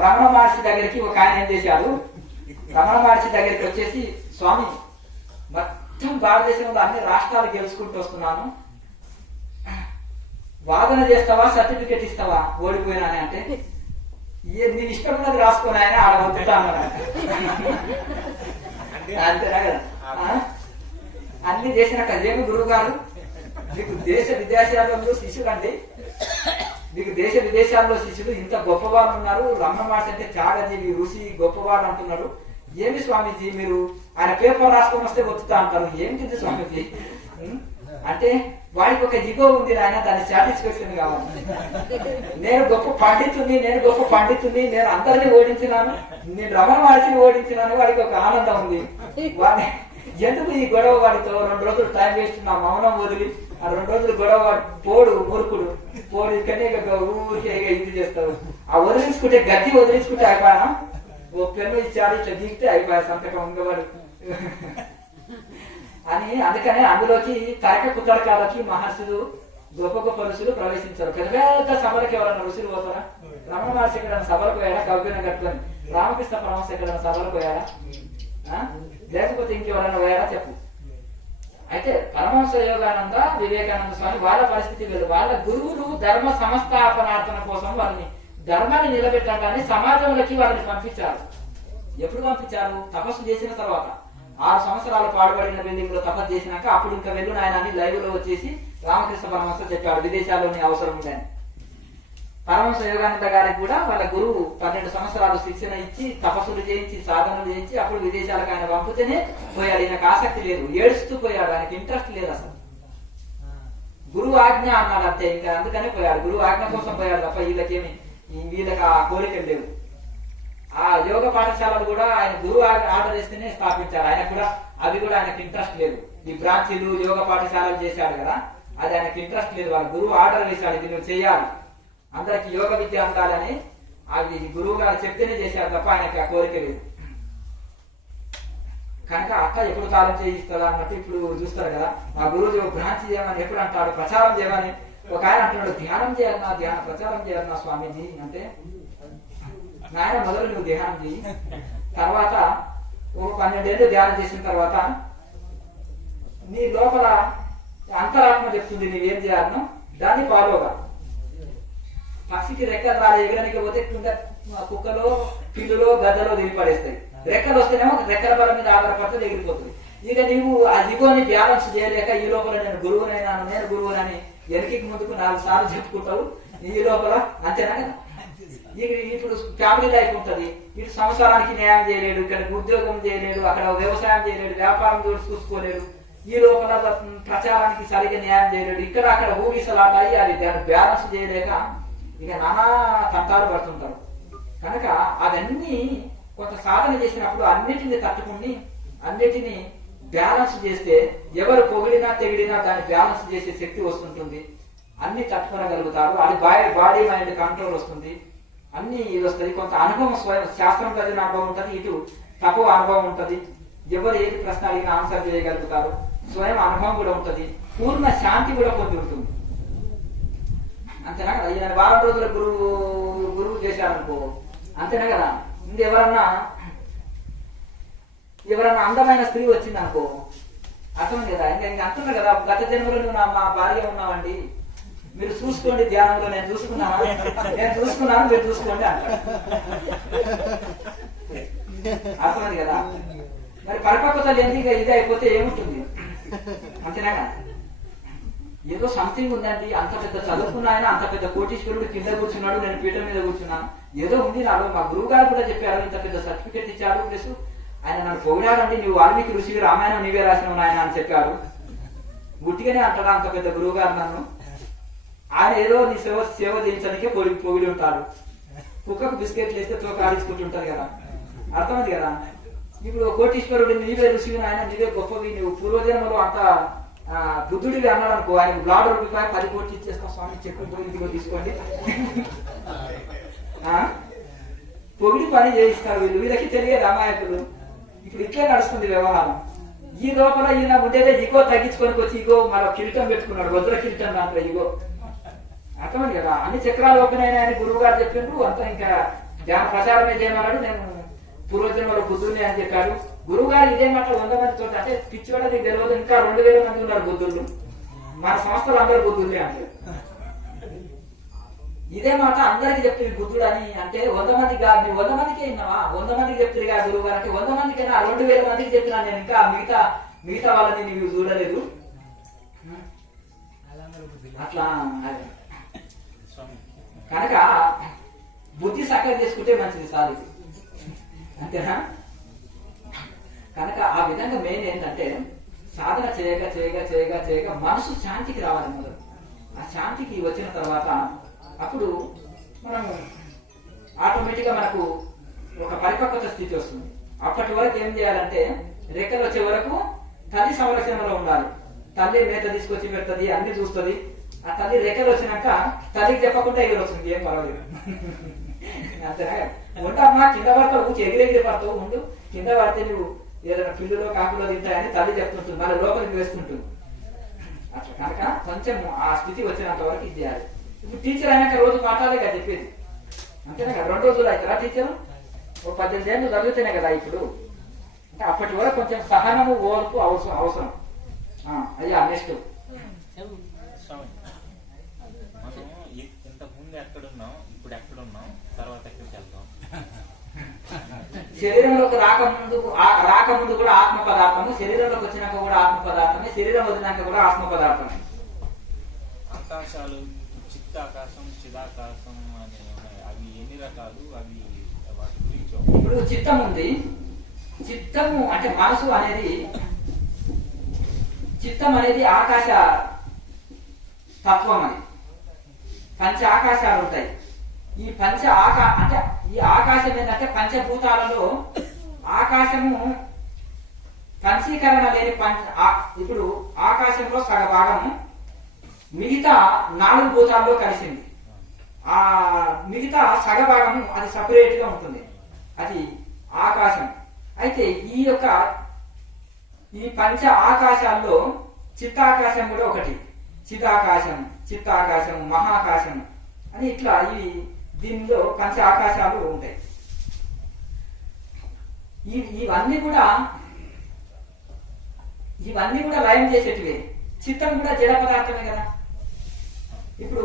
రమణ మహర్షి దగ్గరికి ఒక ఆయన ఏం చేశాడు, రమణ మహర్షి దగ్గరికి వచ్చేసి, స్వామి మొత్తం భారతదేశంలో అన్ని రాష్ట్రాలు గెలుచుకుంటూ వస్తున్నాను, వాదన చేస్తావా సర్టిఫికెట్ ఇస్తావా ఓడిపోయినానే అంటే, నీ ఇష్టం ఉన్నది రాసుకుని ఆయన ఆడ వద్దుతా అన్నాడు. అంతేనా కదా? అన్ని చేసినాక అదేమి గురువు గారు మీకు దేశ విదేశాలలో శిష్యులు అండి, మీకు దేశ విదేశాల్లో శిష్యులు ఇంత గొప్పవారు ఉన్నారు, రమణ మహర్షి అంటే త్యాగజీవి ఋషి గొప్పవారు అంటున్నారు, ఏమి స్వామీజీ మీరు ఆయన పేపర్ రాసుకొని వస్తే వస్తుతా అంటారు, ఏమిటి స్వామీజీ అంటే వాడికి ఒక ఇగో ఉంది ఆయన, దాన్ని సాటిస్ఫాక్షన్ కావాలి. నేను గొప్ప పండితుని, నేను అందరినీ ఓడించినాను, నేను రమణ మహర్షిని ఓడించినాను, వాడికి ఒక ఆనందం ఉంది. వాడిని ఎందుకు ఈ గొడవ, వాడితో 2 రోజులు టైం వేస్ట్, నా మౌనం వదిలి ఆ 2 రోజులు గొడవ, పోడు మురుకుడు పోడు ఇక్కడనే ఊరికే ఇది చేస్తావు. ఆ వదిలించుకుంటే గడ్డి వదిలించుకుంటే అయిపోయానా, ఓ పెన్ను ఇచ్చాడు ఇట్లా దిగితే అయిపోయా సంతకం ఉండేవాడు అని. అందుకనే అందులోకి తర్క కుతర్కాలకి మహర్షులు గొప్ప గొప్ప ఋషులు ప్రవేశించారు. పెద్ద పెద్ద సభలకు ఎవరైనా ఋషులు పోతారా? రమణ మహర్షి ఎక్కడైనా సభలకు పోయాడా గవ్యన కట్టుకొని? రామకృష్ణ పరమహంస ఎక్కడైనా సభలకు పోయాడా? లేకపోతే ఇంకెవరైనా పోయాడా చెప్పు. అయితే పరమహంస యోగానంద, వివేకానంద స్వామి వాళ్ళ పరిస్థితి వేరు. వాళ్ళ గురువులు ధర్మ సంస్థాపనార్థన కోసం వాళ్ళని ధర్మాన్ని నిలబెట్టడానికి సమాజంలోకి వాళ్ళని పంపించారు. ఎప్పుడు పంపించారు? తపస్సు చేసిన తర్వాత 6 సంవత్సరాలు పాడుబడిన బిల్డింగ్ లో తపస్సు చేసినాక అప్పుడు ఇంకా వెళ్ళు నాయన అని లైవ్ లో వచ్చేసి రామకృష్ణ పరమహంస చెప్పాడు విదేశాల్లోని అవసరం ఉందని. పరమహంస యోగానంద గారికి కూడా వాళ్ళ గురువు 12 సంవత్సరాలు శిక్షణ ఇచ్చి తపస్సులు చేయించి సాధనలు చేయించి అప్పుడు విదేశాలకు ఆయన పంపితేనే పోయాడు. ఈయనకు ఆసక్తి లేదు, ఏడుస్తూ పోయాడు, ఆయనకి ఇంట్రెస్ట్ లేదు అసలు. గురువు ఆజ్ఞ అన్నాడు అంతే, ఇంకా అందుకనే పోయాడు. గురువు ఆజ్ఞ కోసం పోయాడు తప్ప వీళ్ళకి ఆ కోరికలు లేవు. ఆ యోగ పాఠశాలలు కూడా ఆయన గురువు ఆర్డర్ చేస్తేనే స్థాపించారు. ఆయన కూడా అవి కూడా ఆయనకు ఇంట్రెస్ట్ లేదు. ఈ బ్రాంచీలు యోగ పాఠశాలలు చేశాడు కదా, అది ఆయనకు ఇంట్రెస్ట్ లేదు. వాళ్ళ గురువు ఆర్డర్ వేశాడు, ఇది నువ్వు చేయాలి, అందరికి యోగ విద్య అందాలని. అది గురువు గారు చెప్తేనే చేశారు తప్ప ఆయనకి ఆ కోరిక లేదు. కనుక అక్క ఎప్పుడు కాలం చేయిస్తుందా అన్నట్టు ఇప్పుడు చూస్తారు కదా. మా గురువు బ్రాంచ్ చేయమని ఎప్పుడు అంటాడు, ప్రచారం చేయమని. ఒక ఆయన అంటున్నాడు, ధ్యానం చేయాలన్నా ప్రచారం చేయాలన్నా స్వామీజీ అంటే, నాయన మొదలు నువ్వు ధ్యానం చేయి, తర్వాత ఒక 12 ఏళ్ళు ధ్యానం చేసిన తర్వాత నీ లోపల అంతరాత్మ చెప్తుంది నువ్వేం చేయాలనో, దాన్ని ఫాలోగా. పక్షికి రెక్కలు రాలి ఎగరనికి పోతే కుక్కలో పిల్లులో గద్దలో దిగిపడేస్తాయి. రెక్కలు వస్తేనేమో రెక్కల బలం మీద ఆధారపడితే ఎగిరిపోతుంది. ఇక నీవు ఆ దిగోని బ్యాలెన్స్ చేయలేక ఈ లోపల నేను గురువునైనాను, నేను గురువునని వెనక్కి ముందుకు 4 సార్లు చెప్పుకుంటావు ఈ లోపల. అంతేనా కదా? ఇప్పుడు ఫ్యామిలీ లైఫ్ ఉంటుంది, ఇటు సంసారానికి న్యాయం చేయలేడు, ఇక్కడ ఉద్యోగం చేయలేడు, అక్కడ వ్యవసాయం చేయలేడు, వ్యాపారం చూసుకోలేడు, ఈ లోపల ప్రచారానికి సరిగ్గా న్యాయం చేయలేడు, ఇక్కడ అక్కడ ఊగిసలాట అయ్యి అది బ్యాలెన్స్ చేయలేక ఇక నానా తంటాలు పడుతుంటారు. కనుక అవన్నీ కొంత సాధన చేసినప్పుడు అన్నిటిని తట్టుకుని అన్నిటినీ బ్యాలెన్స్ చేస్తే ఎవరు పొగిడినా తెగిడినా దాన్ని బ్యాలెన్స్ చేసే శక్తి వస్తుంటుంది, అన్ని తట్టుకోగలుగుతారు. అది బాడీ మైండ్ కంట్రోల్ వస్తుంది, అన్ని ఇది వస్తుంది. కొంత అనుభవం స్వయం శాస్త్రం చదివిన అనుభవం ఉంటుంది, ఇటు తక్కువ అనుభవం ఉంటుంది, ఎవరు ఏది ప్రశ్న అడిగినా ఆన్సర్ చేయగలుగుతారు, స్వయం అనుభవం కూడా ఉంటుంది, పూర్ణ శాంతి కూడా పొంది ఉంటుంది. అంతేనా కదా? ఈయన వారం రోజుల గురువు చేశారనుకో, అంతేనా కదా? ఎవరన్నా అందమైన స్త్రీ వచ్చింది అనుకో, అర్థమైంది కదా? ఇంకా అంటున్నారు కదా, గత జన్మలో నువ్వు మా భార్య ఉన్నావండి, మీరు చూసుకోండి ధ్యానంలో, నేను చూసుకున్నాను మీరు చూసుకోండి అంటారు. అర్థమైంది కదా? మరి పరిపక్వత లేని ఇది అయిపోతే ఏముంటుంది? అంతేనా కదా? ఏదో సంథింగ్ ఉందండి, అంత పెద్ద చదువుకున్న ఆయన, అంత పెద్ద కోటీశ్వరుడు కింద కూర్చున్నాడు, నేను పీఠం మీద కూర్చున్నాను, ఏదో ఉంది నాలో. మా గురువు గారు కూడా చెప్పారు, ఇంత పెద్ద సర్టిఫికేట్ ఇచ్చారు, ప్లస్ ఆయన నన్ను పొగిడారండి, నువ్వు వాల్మీకి ఋషివి, రామాయణం నీవే రాసినావు ఆయన అని చెప్పారు. గుట్టిగానే అంటాడా అంత పెద్ద గురువు గారు నన్ను? ఆయన ఏదో నీ సేవ చేయించడానికే పొగిడి ఉంటాడు. కుక్కకు బిస్కెట్లు వేస్తే తోక ఆడించుకుంటుంటారు కదా, అర్థమైంది కదా? ఇప్పుడు కోటీశ్వరుడు నీవే ఋషివి, ఆయన నీవే గొప్పవి, నువ్వు పూర్వజన్మలో అంత బుద్ధుడివి అన్నాడు అనుకో, ఆయన ₹1 10 కోట్లు ఇచ్చేస్తాం స్వామి, చెక్కు పోయి తీసుకోండి, పొగిడి పని చేయిస్తారు వీళ్ళు. వీళ్ళకి తెలియదు అమాయకులు. ఇప్పుడు ఇట్లే నడుస్తుంది వ్యవహారం. ఈ లోపల ఈయన ఉండేదే ఇగో తగ్గించుకొని వచ్చి ఇగో మరో కిరీటం పెట్టుకున్నాడు, వజ్ర కిరీటం, దాంట్లో ఇగో. అర్థమైంది కదా? అన్ని చక్రాలు ఓపెన్ అయినాయని గురువు గారు చెప్పిండ్రు, అంతా ఇంకా ధ్యాన ప్రచారమే చేయమన్నాడు. నేను పూర్వజన్మలో బుద్ధుని అని చెప్పాడు గురువు గారు. ఇదే మాట 100 మంది చోట, అంటే పిచ్చి కూడా నీకు తెలియదు, ఇంకా 2000 మంది ఉన్నారు బుద్ధుళ్ళు, మన సంస్థలు అందరూ బుద్ధులే అంటారు. ఇదే మాట అందరికి చెప్తుంది బుద్ధుడు అని. అంటే 100 మంది కాదు, నువ్వు 100 మందికే విన్నావా? 100 మందికి చెప్తుంది కదా గురువు గారు అంటే 100 మందికైనా 2000 మందికి చెప్పినా నేను, ఇంకా మిగతా వాళ్ళని నీవు చూడలేదు. అట్లా కనుక బుద్ధి సక్కగా చేసుకుంటే మంచిది సాధి, అంతేనా? కనుక ఆ విధంగా మెయిన్ ఏంటంటే సాధన చేయగా మనసు శాంతికి రావాలి మొదలు. ఆ శాంతికి వచ్చిన తర్వాత అప్పుడు మనం ఆటోమేటిక్ గా మనకు ఒక పరిపక్వత స్థితి వస్తుంది. అప్పటి వరకు ఏం చేయాలంటే రెక్కలు వచ్చే వరకు తల్లి సంరక్షణలో ఉండాలి. తల్లి మేత తీసుకొచ్చి పెడుతుంది, అన్ని చూస్తుంది. ఆ తల్లి రెక్కలు వచ్చినాక తల్లికి చెప్పకుండా ఎగిరి వస్తుంది, ఏం పర్వాలేదు, అంతేనా? ఉంటామా కింద పడతావు, ఊచి ఎగిరెగిరి పడతావు, ఉండు, కింద పడితే నువ్వు ఏదైనా పిల్లులో కాకులో తింటాయని తల్లి చెప్తుంటుంది, మళ్ళీ లోపలికి వేసుకుంటుంది. అట్లా కనుక కొంచెం ఆ స్థితి వచ్చినంత వరకు ఇది చేయాలి. ఇప్పుడు టీచర్ అయినాక రోజు పాఠాలే కదా చెప్పేది, అంతేనా కదా? 2 రోజులు అవుతారా టీచర్? 18 ఏళ్ళు చదివితేనే కదా ఇప్పుడు. అంటే అప్పటి వరకు కొంచెం సహనము ఓర్పు అవసరం. అయ్యా నెక్స్ట్ మనం ఇంతకుముందు ఎక్కడున్నాం, ఇప్పుడు ఎక్కడున్నాం, తర్వాత ఎక్కడికి వెళ్తాం? శరీరంలోకి రాకముందు కూడా ఆత్మ పదార్థము, శరీరంలోకి వచ్చినాక కూడా ఆత్మ పదార్థమే, శరీరం వదిలినాక కూడా ఆత్మ పదార్థమే. ఆకాశాలు, చిత్తాకాశం, చిదాకాశం అని ఉన్నాయి, అవి ఎన్ని రకాలు? అవి వాటి గురించి ఇప్పుడు చిత్తం ఉంది. చిత్తము అంటే మనసు అనేది, చిత్తం అనేది ఆకాశ తత్వం. అది పంచ ఆకాశాలు ఉంటాయి. ఈ అంటే ఈ ఆకాశం ఏంటంటే పంచభూతాలలో ఆకాశము పంచీకరణ లేని ఇప్పుడు ఆకాశంలో సగ భాగము మిగతా 4 భూతాల్లో కలిసింది. ఆ మిగతా సగ భాగము అది సపరేట్ గా ఉంటుంది, అది ఆకాశం. అయితే ఈ పంచ ఆకాశాల్లో చిత్తాకాశం కూడా ఒకటి. చిత్తాకాశం, మహాకాశం అని ఇట్లా దీనిలో పంచ ఆకాశాలు ఉంటాయి. ఇవన్నీ కూడా లయం చేసేటివే. చిత్తం కూడా జడ పదార్థమే కదా. ఇప్పుడు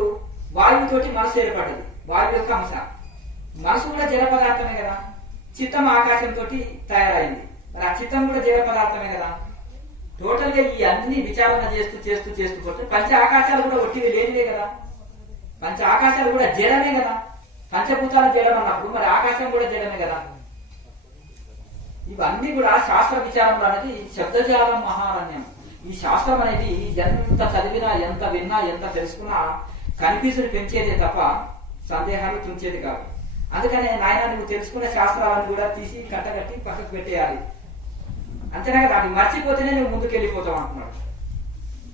వాయువుతోటి మనసు ఏర్పడ్డది, వాయువు యొక్క అంశ. మనసు కూడా జడ పదార్థమే కదా. చిత్తం ఆకాశంతో తయారైంది, మరి ఆ చిత్తం కూడా జడ పదార్థమే కదా. టోటల్ గా ఈ అన్ని విచారణ చేస్తూ పోతే పంచ ఆకాశాలు కూడా ఒట్టివి లేనివే కదా. పంచ ఆకాశాలు కూడా జడమే కదా. పంచభూతాలు జడం అన్నప్పుడు మరి ఆకాశం కూడా జడమే కదా. ఇవన్నీ కూడా శాస్త్ర విచారంలో అనేది శబ్దజాలం మహారణ్యం. ఈ శాస్త్రం అనేది ఎంత చదివినా, ఎంత విన్నా, ఎంత తెలుసుకున్నా కనిపిసులు పెంచేదే తప్ప సందేహాలు తుంచేది కాదు. అందుకనే నాయన నువ్వు తెలుసుకున్న శాస్త్రాలను కూడా తీసి కట్టగట్టి పక్కకు పెట్టేయాలి. అంతేనా కదా, అది మర్చిపోతేనే నువ్వు ముందుకు వెళ్ళిపోతావు అంటున్నాడు.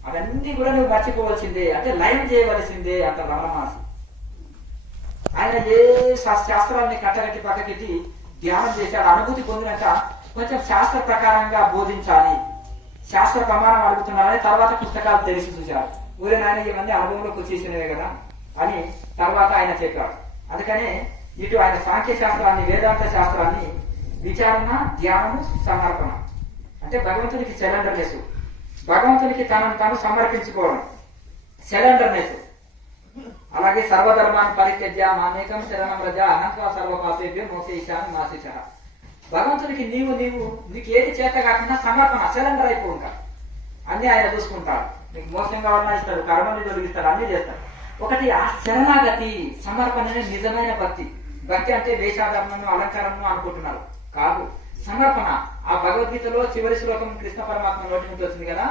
అవన్నీ కూడా నువ్వు మర్చిపోవలసిందే, అంటే లైవ్ చేయవలసిందే అంత రమణ మహర్షి. ఆయన ఏ శాస్త్రాన్ని కట్టగట్టి పక్కకెట్టి ధ్యానం చేశాడు. అనుభూతి పొందినాక కొంచెం శాస్త్ర ప్రకారంగా బోధించాలి, శాస్త్ర ప్రమాణం అడుగుతున్నారని తర్వాత పుస్తకాలు తెలిసి చూశారు. ఊరే నాయన ఇవన్నీ అనుభవంలోకి వచ్చేసినవే కదా అని తర్వాత ఆయన చెప్పాడు. అందుకనే ఇటు ఆయన సాంఖ్య శాస్త్రాన్ని, వేదాంత శాస్త్రాన్ని విచారణ, ధ్యానము, సమర్పణ అంటే భగవంతునికి సెలెండర్నెస్, భగవంతునికి తనను తాను సమర్పించుకోవడం సెలెండర్నెస్. అలాగే సర్వధర్మాన్ని పరిత్యజ్య మామేకం శరణం రజ అనంత్వా సర్వపాపేభ్యో మోక్షయిష్యామి మా శుచః. భగవంతునికి నీకు ఏది చేత కాకుండా సమర్పణ, సెలెండర్ అయిపో. ఇంకా అన్ని ఆయన చూసుకుంటాడు. నీకు మోసం కావాలన్నా ఇస్తాడు, కర్మని తొలగిస్తాడు, అన్ని చేస్తాడు. ఒకటి ఆ శరణాగతి, సమర్పణనే నిజమైన భక్తి. భక్తి అంటే వేషాధర్మము, అలంకారము అనుకుంటున్నారు కాదు. సమర్పణ ఆ భగవద్గీతలో చివరి శ్లోకం కృష్ణ పరమాత్మ నోటి నుంచి వచ్చింది కదా,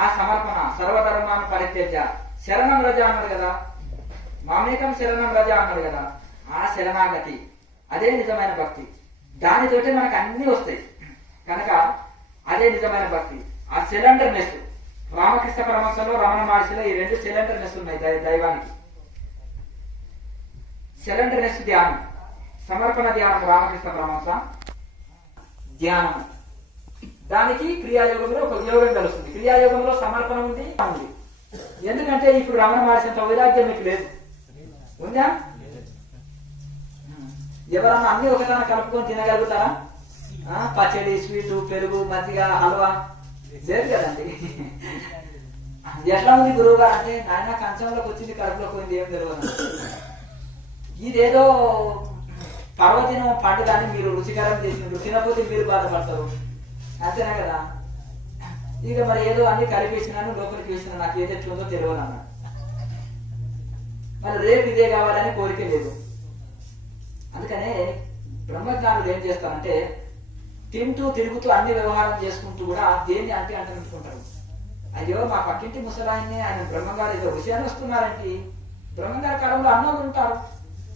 ఆ సమర్పణ. సర్వధర్మాన్ని పరిత్యజ్య శరణం రజ అన్నాడు కదా, మామేకం శరణం రజ అన్నాడు కదా, ఆ శరణాగతి అదే నిజమైన భక్తి. దానితోటే మనకు అన్ని వస్తాయి కనుక అదే నిజమైన భక్తి. ఆ సిలిండర్నెస్ రామకృష్ణ పరమహంసలో, రమణ మహర్షిలో ఈ రెండు సిలిండర్నెస్ ఉన్నాయి దైవానికి. సిలిండర్నెస్ ధ్యానం, సమర్పణ ధ్యానం రామకృష్ణ పరమహంస ధ్యానం. దానికి క్రియాయోగంలో ఒక యోగం కలుస్తుంది. క్రియాయోగంలో సమర్పణ ఉంది. ఎందుకంటే ఇప్పుడు రమణ మహర్షి అంత వైరాగ్యం మీకు లేదు, ఉందా? ఎవరన్నా అన్ని ఒకదాన్ని కలుపుకొని తినగలుగుతారా? పచ్చడి, స్వీటు, పెరుగు, మజ్జిగ, హల్వా లేదు కదండి. ఎట్లా ఉంది గురువు గారు అంటే, నాయన కంచంలోకి వచ్చింది కడుపులోకి పోయింది ఏం తెలియదు. ఇదేదో పర్వదినం పండుగని మీరు రుచికరం చేసిండ్రు, తినకపోతే మీరు బాధపడతారు, అంతేనా కదా. ఇక మరి ఏదో అన్ని కలిపేసినాను, లోపలికి వేసినా, నాకు ఏది ఎట్లుందో తెలియదు అన్నాడు. మరి రేపు ఇదే కావాలని కోరిక లేదు. అందుకనే బ్రహ్మజ్ఞానులు ఏం చేస్తారంటే, తింటూ తిరుగుతూ అన్ని వ్యవహారం చేసుకుంటూ కూడా దేన్ని అంటే అంటుకుంటారు. అయ్యో మా పక్కింటి ముసలాయన్ని ఆయన బ్రహ్మంగారు ఏదో విషయాన్ని వస్తున్నారంటే, బ్రహ్మంగారి కాలంలో అన్నోళ్ళు ఉంటారు.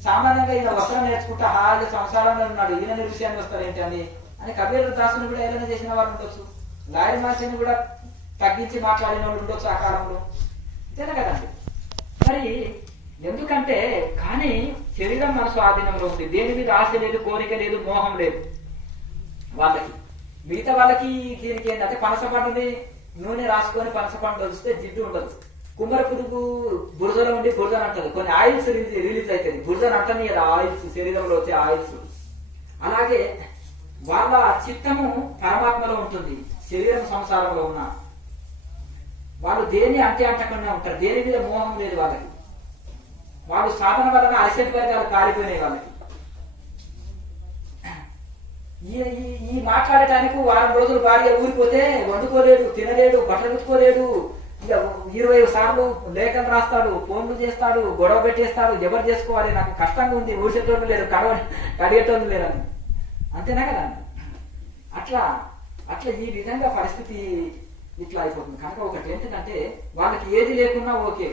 సామాన్యంగా ఈయన వస్త్రం నేర్చుకుంటా హాయిగా సంసారంలో ఉన్నాడు, ఈయన విషయాన్ని వస్తారేంటి అని కబీర్ దాసుని కూడా ఏదైనా చేసిన వాళ్ళు ఉండొచ్చు, లాయర్ మాసిని కూడా తగ్గించి మాట్లాడిన వాళ్ళు ఉండొచ్చు ఆ కాలంలో, అంతేనా కదండి. మరి ఎందుకంటే కానీ శరీరం మన స్వాధీనంలో ఉంది, దేని మీద ఆశ లేదు, కోరిక లేదు, మోహం లేదు వాళ్ళకి. మిగతా వాళ్ళకి దీనికి ఏంటంటే పనస పండుని నూనె రాసుకొని పనస పండు వస్తే జిడ్డు ఉండదు. కుమ్మర పురుగు బురదలో ఉండి బురదను అంటది, కొన్ని ఆయిల్స్ రిలీజ్ అవుతుంది, బురదను అంటని ఆయిల్స్, శరీరంలో వచ్చే ఆయిల్స్. అలాగే వాళ్ళ చిత్తము పరమాత్మలో ఉంటుంది, శరీరం సంసారంలో ఉన్న వాళ్ళు దేని అంటకుండా ఉంటారు, దేని మీద మోహం లేదు వాళ్ళకి. వాళ్ళు సాధన వలన అరిసెట్ వర్గాలు కాలిపోయినాయి వాళ్ళకి. ఈ మాట్లాడటానికి వారం రోజులు భార్య ఊరిపోతే వండుకోలేడు, తినలేడు, బట్టలు ఉతుకోలేడు, ఇక 20 సార్లు లేఖలు రాస్తాడు, ఫోన్లు చేస్తాడు, గొడవ పెట్టేస్తాడు. ఎవరు చేసుకోవాలి, నాకు కష్టంగా ఉంది, ఊడ్చేటోళ్ళు లేరు, కడిగేటోళ్ళు లేరని, అంతేనా కదా. అట్లా ఈ విధంగా పరిస్థితి ఇట్లా అయిపోతుంది. కనుక ఒకటి ఏంటంటే వాళ్ళకి ఏది లేకున్నా ఓకే.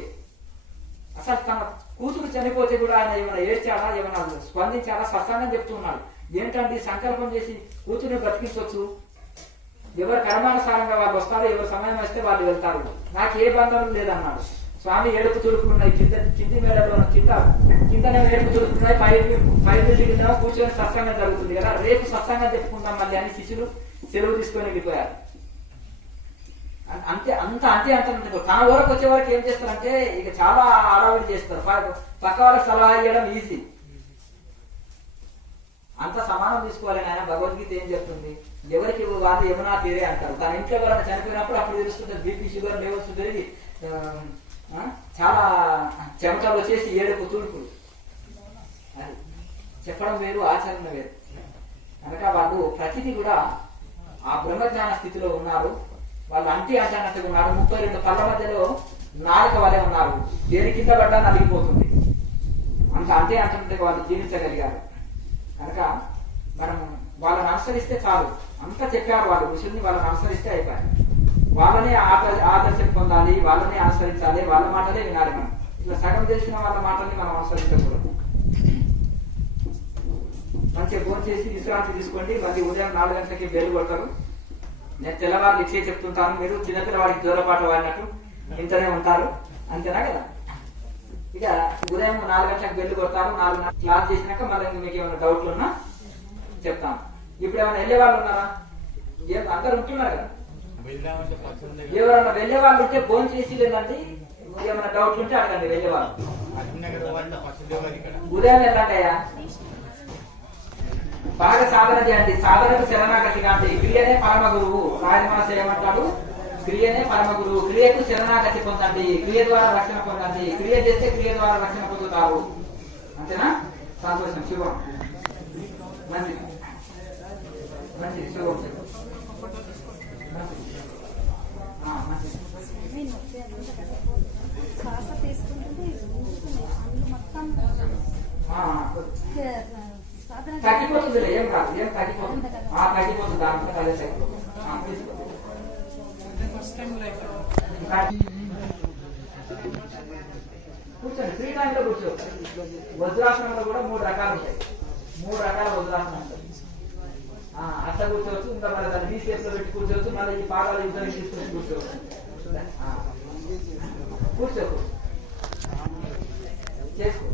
అసలు తన కూతురు చనిపోతే కూడా ఆయన ఏమైనా ఏడ్చాడా, ఏమైనా స్పందించాడా? సత్సంగం చెప్తున్నాడు. ఏంటంటే సంకల్పం చేసి కూతురుని బ్రతికించవచ్చు, ఎవరు కర్మానుసారంగా వాళ్ళు వస్తారు, ఎవరు సమయం వస్తే వాళ్ళు వెళ్తారు, నాకు ఏ బంధం లేదన్నాడు. స్వామి ఏడుపు తుడుపున్నాయి, కింది మేడలో కిందనే ఏడుపు తుడుపున్నాయి, పై కింద కూర్చొని సత్సంగం జరుగుతుంది కదా, రేపు సత్సంగం చెప్పుకుంటాం మళ్ళీ అని శిష్యులు సెలవు తీసుకొని వెళ్ళిపోయారు. అంతే ఉంటుంది. తన వరకు వచ్చే వరకు ఏం చేస్తారంటే ఇక చాలా ఆడావిడి చేస్తారు, పక్క వాళ్ళకి సలహా ఇవ్వడం ఈజీ. అంత సమానం తీసుకోవాలి. ఆయన భగవద్గీత ఏం చెప్తుంది, ఎవరికి వాళ్ళు ఏమన్నా తీరే అంటారు. తన ఇంట్లో ఎవరైనా చనిపోయినప్పుడు అప్పుడు తెలుస్తుంది బీపీ, షుగర్ లెవెల్స్ పెరిగి చాలా చెమటలు వచ్చేసి ఏడుపు తూర్పులు. అది చెప్పడం వేరు, ఆచరణ వేరు. కనుక వాళ్ళు ప్రతిదీ కూడా ఆ బ్రహ్మజ్ఞాన స్థితిలో ఉన్నారు. వాళ్ళు అంటన్నట్టుగా ఉన్నారు. 32 పళ్ళ మధ్యలో నాలుక వలె ఉన్నారు. దేని కింద పడ్డా నలిగిపోతుంది. ఇంకా అంతే అంతే వాళ్ళు జీవించగలిగారు. కనుక మనం వాళ్ళని అనుసరిస్తే చాలు, అంతా చెప్పారు వాళ్ళు ఋషుల్ని, వాళ్ళని అనుసరిస్తే అయిపోయారు. వాళ్ళనే ఆదర్శం పొందాలి, వాళ్ళనే అనుసరించాలి, వాళ్ళ మాటలే వినాలి. మనం ఇట్లా సగం తెలిసిన వాళ్ళ మాటల్ని మనం అనుసరించకూడదు. మంచిగా ఫోన్ చేసి విశ్రాంతి తీసుకోండి. మళ్ళీ ఉదయం 4 గంటలకి బెల్ కొడతారు. నేను తెల్లవారు ఇట్లే చెప్తుంటాను, మీరు చిన్నపిల్లవాడికి జోలపాట వాడినట్టు ఇంటనే ఉంటారు, అంతేనా కదా. ఇక ఉదయం 4 గంటలకు బెల్ కొడతారు. 4 క్లాస్ చేసినాక మళ్ళీ మీకు ఏమైనా డౌట్లు ఉన్నా చెప్తాను. ఇప్పుడు ఏమైనా వెళ్ళే వాళ్ళు ఉన్నారా? అందరు ఉంటున్నారు కదా. ఎవరైనా వెళ్ళే వాళ్ళు ఉంటే ఫోన్ చేసి లేదండి, ఏమైనా డౌట్లు ఉంటే అడగండి. వెళ్ళే వాళ్ళు ఉదయం వెళ్ళండి అయ్యా, బాగా సాధన చేయండి. సాధనకు శరణాగతి కాండి. క్రియనే పరమ గురువు. రాజమాస ఏమంటాడు? క్రియనే పరమ గురువు. క్రియకు శరణాగతి పొందండి, క్రియ ద్వారా రక్షణ పొందండి. క్రియ చేస్తే క్రియ ద్వారా రక్షణ పొందుతారు. అంతేనా? సంతోషం. శుభం. మంచిది మంచిది. శుభం. శ్వాస తీసుకుంటుంటే అందులో మొత్తం తగ్గిపోతుంది. ఏం కాదు, ఏం తగ్గిపోతుంది. తగ్గిపోతుంది. దాంట్లో అదే కూర్చోండి, ఫ్రీ టైంలో కూర్చోవచ్చు. వజ్రాసనంలో కూడా 3 రకాలు ఉంటాయి. 3 రకాల వజ్రాసనం ఉంటాయి. అట్లా కూర్చోవచ్చు, ఇంకా మళ్ళీ దాన్ని బీ షేప్ లో పెట్టి కూర్చోవచ్చు, మళ్ళీ ఈ పాదాలు ఇద్దరు తీసుకొని కూర్చోవచ్చు. కూర్చోకు చేసుకో.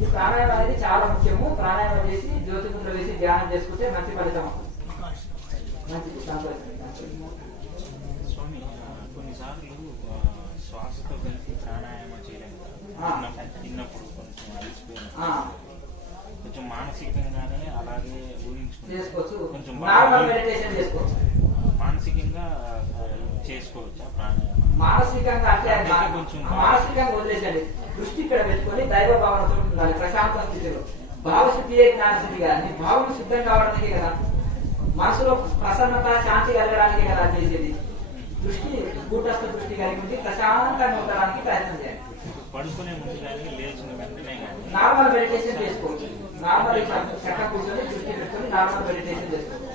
ఈ ప్రాణాయామం అనేది చాలా ముఖ్యము. ప్రాణాయామం చేసి జ్యోతిముద్ర వేసి ధ్యానం చేసుకుంటే మంచి ఫలితం వస్తుంది. మంచిది. స్వామి, కొన్నిసార్లు శ్వాసతో కలిసి ప్రాణాయామం చేయలేము. చిన్నప్పుడు కొంచెం అలసిపోయినా కొంచెం మానసికంగానే అలాగే ఊహించుకోవచ్చు. కొంచెం మానసికంగా చేసుకోవచ్చా ప్రాణాయామం? మానసికంగా అంటే కొంచెం మానసికంగా వదిలేసండి. దృష్టి ఇక్కడ పెట్టుకొని దైవ భావనతో ఉండాలి. ప్రశాంత స్థితిలో భావశుద్ధియే జ్ఞానశుద్ధి కదా. నీ భావన సిద్ధం కావడానికే కదా, మనసులో ప్రసన్నత శాంతి కలగడానికే కదా చేసేది. దృష్టి కూటస్థ దృష్టి కలిగి ఉండి ప్రశాంతంగా ఉండడానికి ప్రయత్నం చేయాలి. పడుకునే ముందు కానీ లేచిన వెంటనే కానీ నార్మల్ మెడిటేషన్ చేసుకోవచ్చు. నార్మల్ చక్క కూర్చొని దృష్టి పెట్టుకొని నార్మల్ మెడిటేషన్ చేసుకోవచ్చు.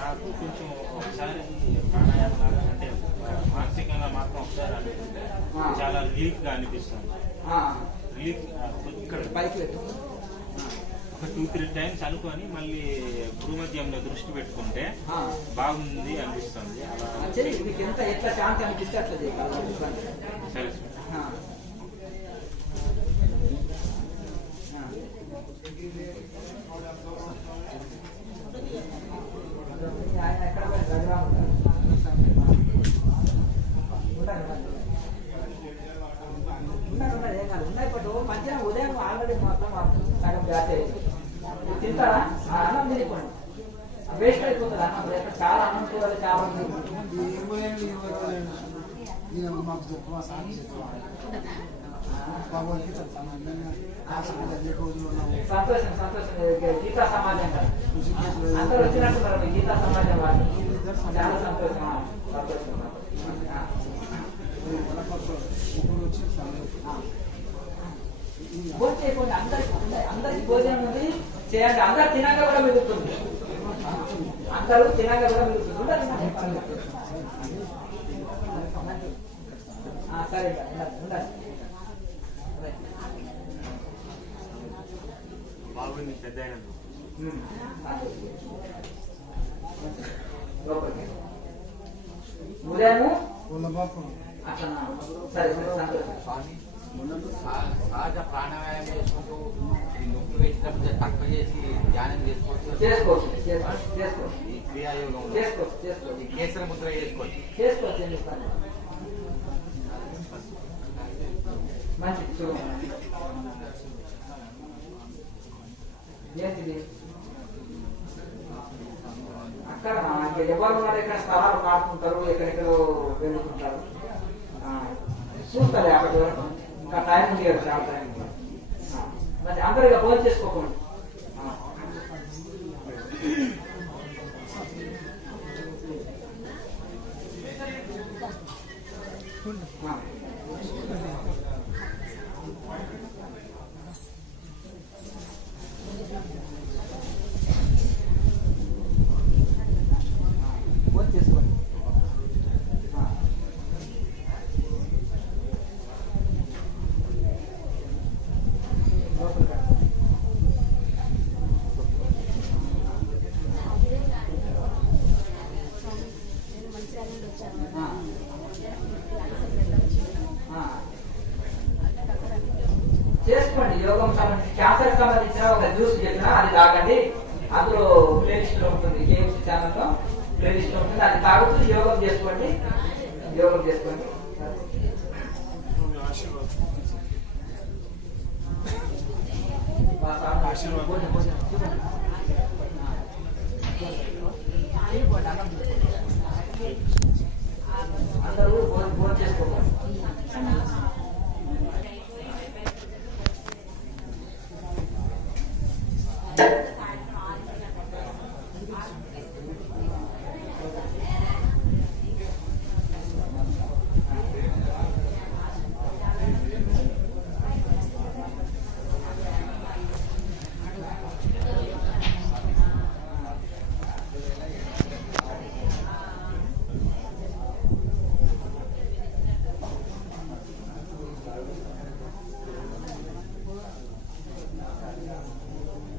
నాకు కొంచెం ఒకసారి ప్రాణాయామం అంటే మానసికంగా మాత్రం ఒకసారి అనిపిస్తుంది, చాలా రిలీఫ్ గా అనిపిస్తుంది. రిలీఫ్ ఇక్కడ బైక్ ఒక 2-3 టైమ్స్ అనుకొని మళ్ళీ భూమధ్యంలో దృష్టి పెట్టుకుంటే బాగుంది అనిపిస్తుంది. అలా మీకు ఎంత ఎట్లా శాంతి అనిపిస్తే అట్లా చేయాలి. సరే. మధ్యాహ్నం ఉదయం ఆల్రెడీ మొత్తం సగం జాతే తింటారా? అన్నం తినిపోండి, వేస్ట్ అయిపోతుంది అన్నం. చాలా అన్నం చూడాలి. చాలా సంతోషం. సంతోషం. గీతా సమాజం కదా, అందరూ వచ్చినట్టున్నారు మీ గీతా సమాజం వాళ్ళు. చాలా సంతోషం. సంతోషం. భోజనం చేయకుండా అందరికి భోజనం ఉంది చేయండి. అందరు తినాక కూడా మిగులుతుంది. అందరూ తినాక కూడా మిగులుతుంది. సరే ఉండాలి. బాగుంది పెద్ద ఉదయము అట్లా. సరే సహజ ప్రాణాయామం చేసుకుంటూ ఈ నొప్పి పెట్టినప్పుడు తక్కువ చేసి ధ్యానం చేసుకోవచ్చు. ఈ క్రియాయోగం ఈ కేసర ముద్ర చేసుకోవచ్చు. మంచిది. ఏంటిది అక్కడ ఎవరు ఉన్నారు? ఇక్కడ స్థలాలు మారుతుంటారు, ఎక్కడెక్కడో వెళ్ళుతుంటారు. చూస్తారు అక్కడి వరకు. ఇంకా టైం ఉంది కదా, చాలా టైం ఉంది. మరి అందరూ ఇక ఫోన్ చేసుకోకుండా యోగం సంబంధించి క్యాన్సర్ సంబంధించిన ఒక జ్యూస్ చెప్పిన అది తాగండి. అందులో ప్లేలిస్ట్ లో ఉంటుంది, కేఎంసీ ఛానల్ లో ప్లేలిస్ట్ లో ఉంటుంది. అది తాగుతూ యోగం చేసుకోండి. యోగం చేసుకోండి. అందరూ భోజనం చేసుకోవాలి.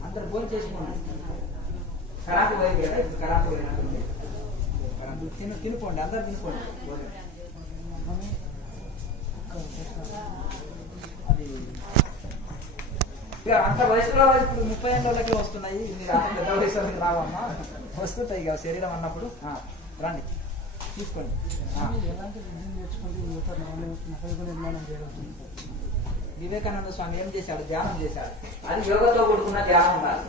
అందరు భోజనం చేసుకోండి. కరాకు పోయింది కదా, ఇప్పుడు కరాకు పోయినట్టుంది. తినుకోండి, అందరు తినుకోండి. ఇక అంత వయసులో ఇప్పుడు 30 ఏళ్ళకి వస్తున్నాయి. మీరు అంత పెద్ద వయసులోకి రావమ్మా, వస్తుంటాయి ఇక శరీరం అన్నప్పుడు. రండి తీసుకోండి. వివేకానంద స్వామి ఏం చేశాడు? ధ్యానం చేశాడు. అది యోగతో కూడుకున్న ధ్యానం కాదు.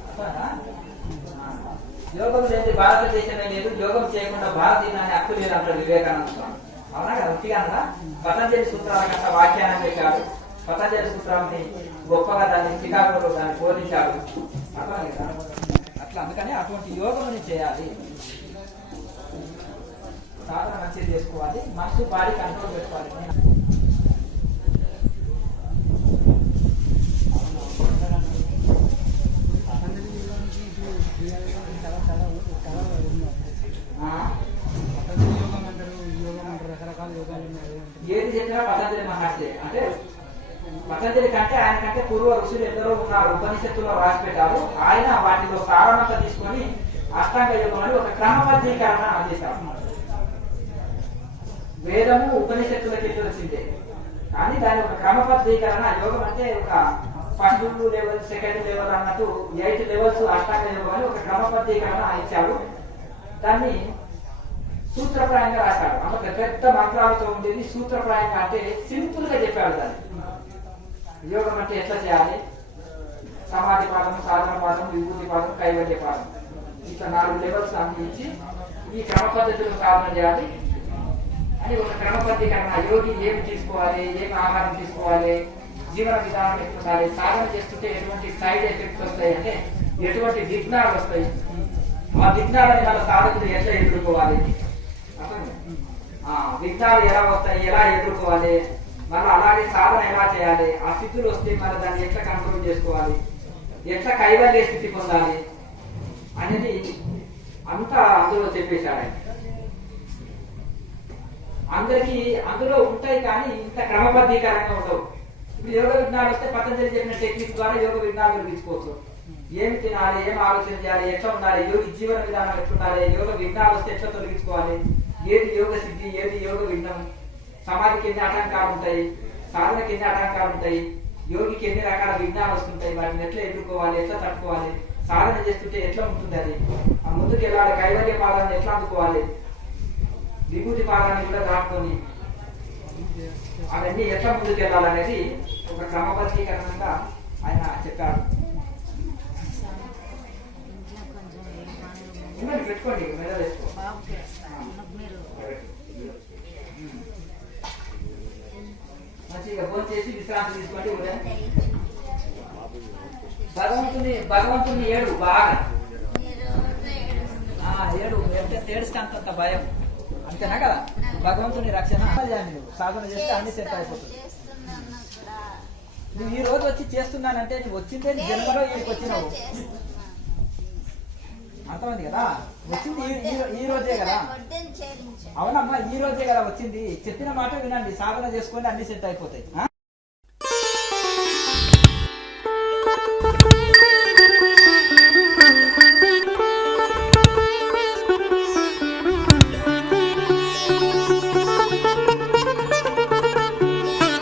యోగం లేని భారతదేశమే లేదు, యోగం చేయకుండా భారతీయాన్ని హక్కు లేదు అంటాడు వివేకానంద స్వామి. అవునా కదా? ఉట్టిగా అనగా పతంజలి సూత్రాలకంత వ్యాఖ్యానం చేశాడు. పతంజలి సూత్రాన్ని గొప్పగా దాన్ని చికాకులో దాన్ని బోధించాడు. అట్లా అందుకని అటువంటి యోగముని చేయాలి. సాధన మంచిగా చేసుకోవాలి. మనసు బాడీ కంట్రోల్ పెట్టుకోవాలి. ఏది చెప్పినా పతంజలి మహర్షి అంటే పతంజలి కంటే ఆయన కంటే పూర్వ ఋషులు ఎందరో ఉన్నారు. ఉపనిషత్తులో రాసి పెట్టారు. ఆయన వాటిలో సారాంశం తీసుకొని అష్టాంగ యోగం అని ఒక క్రమబద్ధీకరణ చేశారు. వేదము ఉపనిషత్తులకి వచ్చిందే కానీ దాని ఒక క్రమబద్ధీకరణ. యోగం అంటే ఒక ఫస్ట్ లెవెల్, సెకండ్ లెవెల్ అన్నట్టు 8 లెవెల్స్ అష్టాంగ యోగం అని ఒక క్రమబద్ధీకరణ ఇచ్చాడు. దాన్ని సూత్రప్రాయంగా రాశాడు. అంత పెద్ద మంత్రాలతో ఉండేది సూత్రప్రాయంగా అంటే సింపుల్ గా చెప్పాడు. దాన్ని యోగం అంటే ఎట్లా చేయాలి, సమాధి పాదం, సాధన పాదం, విభూతి పాదం, కైవల్య పాదం, ఇట్లా 4 లెవెల్స్ అందించి ఈ క్రమ పద్ధతిలో సాధన చేయాలి అని ఒక క్రమబద్ధీకరణ. యోగి ఏమి తీసుకోవాలి, ఏమి ఆహారం తీసుకోవాలి, జీవన విధానం ఎట్లుండాలి, సాధన చేస్తుంటే ఎటువంటి సైడ్ ఎఫెక్ట్స్ వస్తాయి అంటే ఎటువంటి విఘ్నాలు వస్తాయి, ఆ విఘ్నాలని మన సాధకులు ఎట్లా ఎదుర్కోవాలి, విఘ్నాలు ఎలా వస్తాయి, ఎలా ఎదుర్కోవాలి, మళ్ళీ అలాగే సాధన ఎలా చేయాలి, ఆ స్థితులు వస్తే మళ్ళీ దాన్ని ఎట్లా కంట్రోల్ చేసుకోవాలి, ఎట్లా కైవల్య స్థితి పొందాలి అనేది అంతా అందులో చెప్పేశాడు. అందరికీ అందులో ఉంటాయి కానీ ఇంత క్రమబద్ధీకరంగా ఉండవు. ఇప్పుడు యోగ విజ్ఞానం వస్తే పతంజలి చెప్పిన టెక్నిక్ ద్వారా యోగ విజ్ఞానం వినిపించుకోవచ్చు. ఏమి తినాలి, ఏం ఆలోచన చేయాలి, ఎట్లా ఉండాలి, యోగి జీవన విధానం ఎట్లుండాలి, యోగ విఘ్నాలు వస్తే ఎట్లా తొలగించుకోవాలి, ఏది యోగ సిద్ధి, ఏది యోగ విఘ్నం, సమాధికి ఎన్ని ఆటంకాలు ఉంటాయి, సాధనకి ఎన్ని ఆటంకాలు ఉంటాయి, యోగికి ఎన్ని రకాల విఘ్నాలు వస్తుంటాయి, వాటిని ఎట్లా ఎదుర్కోవాలి, ఎట్లా తట్టుకోవాలి, సాధన చేస్తుంటే ఎట్లా ఉంటుంది, అది ఆ ముందుకు వెళ్ళాలి, కైవల్య పాదాన్ని ఎట్లా అందుకోవాలి, విభూతి పాదాన్ని కూడా దాటుకొని అవన్నీ ఎట్లా ముందుకు వెళ్ళాలనేది ఒక క్రమబద్ధీకరణంగా ఆయన చెప్పాడు. పెట్టుకోండి, మీద వేసుకో. మంచిగా భోజనం చేసి విశ్రాంతి తీసుకోండి. భగవంతుని ఏడు బాగా ఏడు ఏడుస్తే అంత భయం అంతేనా కదా. భగవంతుని రక్షణ సాధన చేస్తే అన్ని సెట్ అయిపోతుంది. నువ్వు ఈ రోజు వచ్చి చేస్తున్నానంటే నువ్వు వచ్చిందే జన్మలో వీడికి వచ్చినావు, అర్థమైంది కదా. వచ్చింది ఈ రోజే కదా. అవునమ్మా, ఈ రోజే కదా వచ్చింది. చెప్పిన మాట వినండి, సాధన చేసుకోండి, అన్ని సెట్ అయిపోతాయి.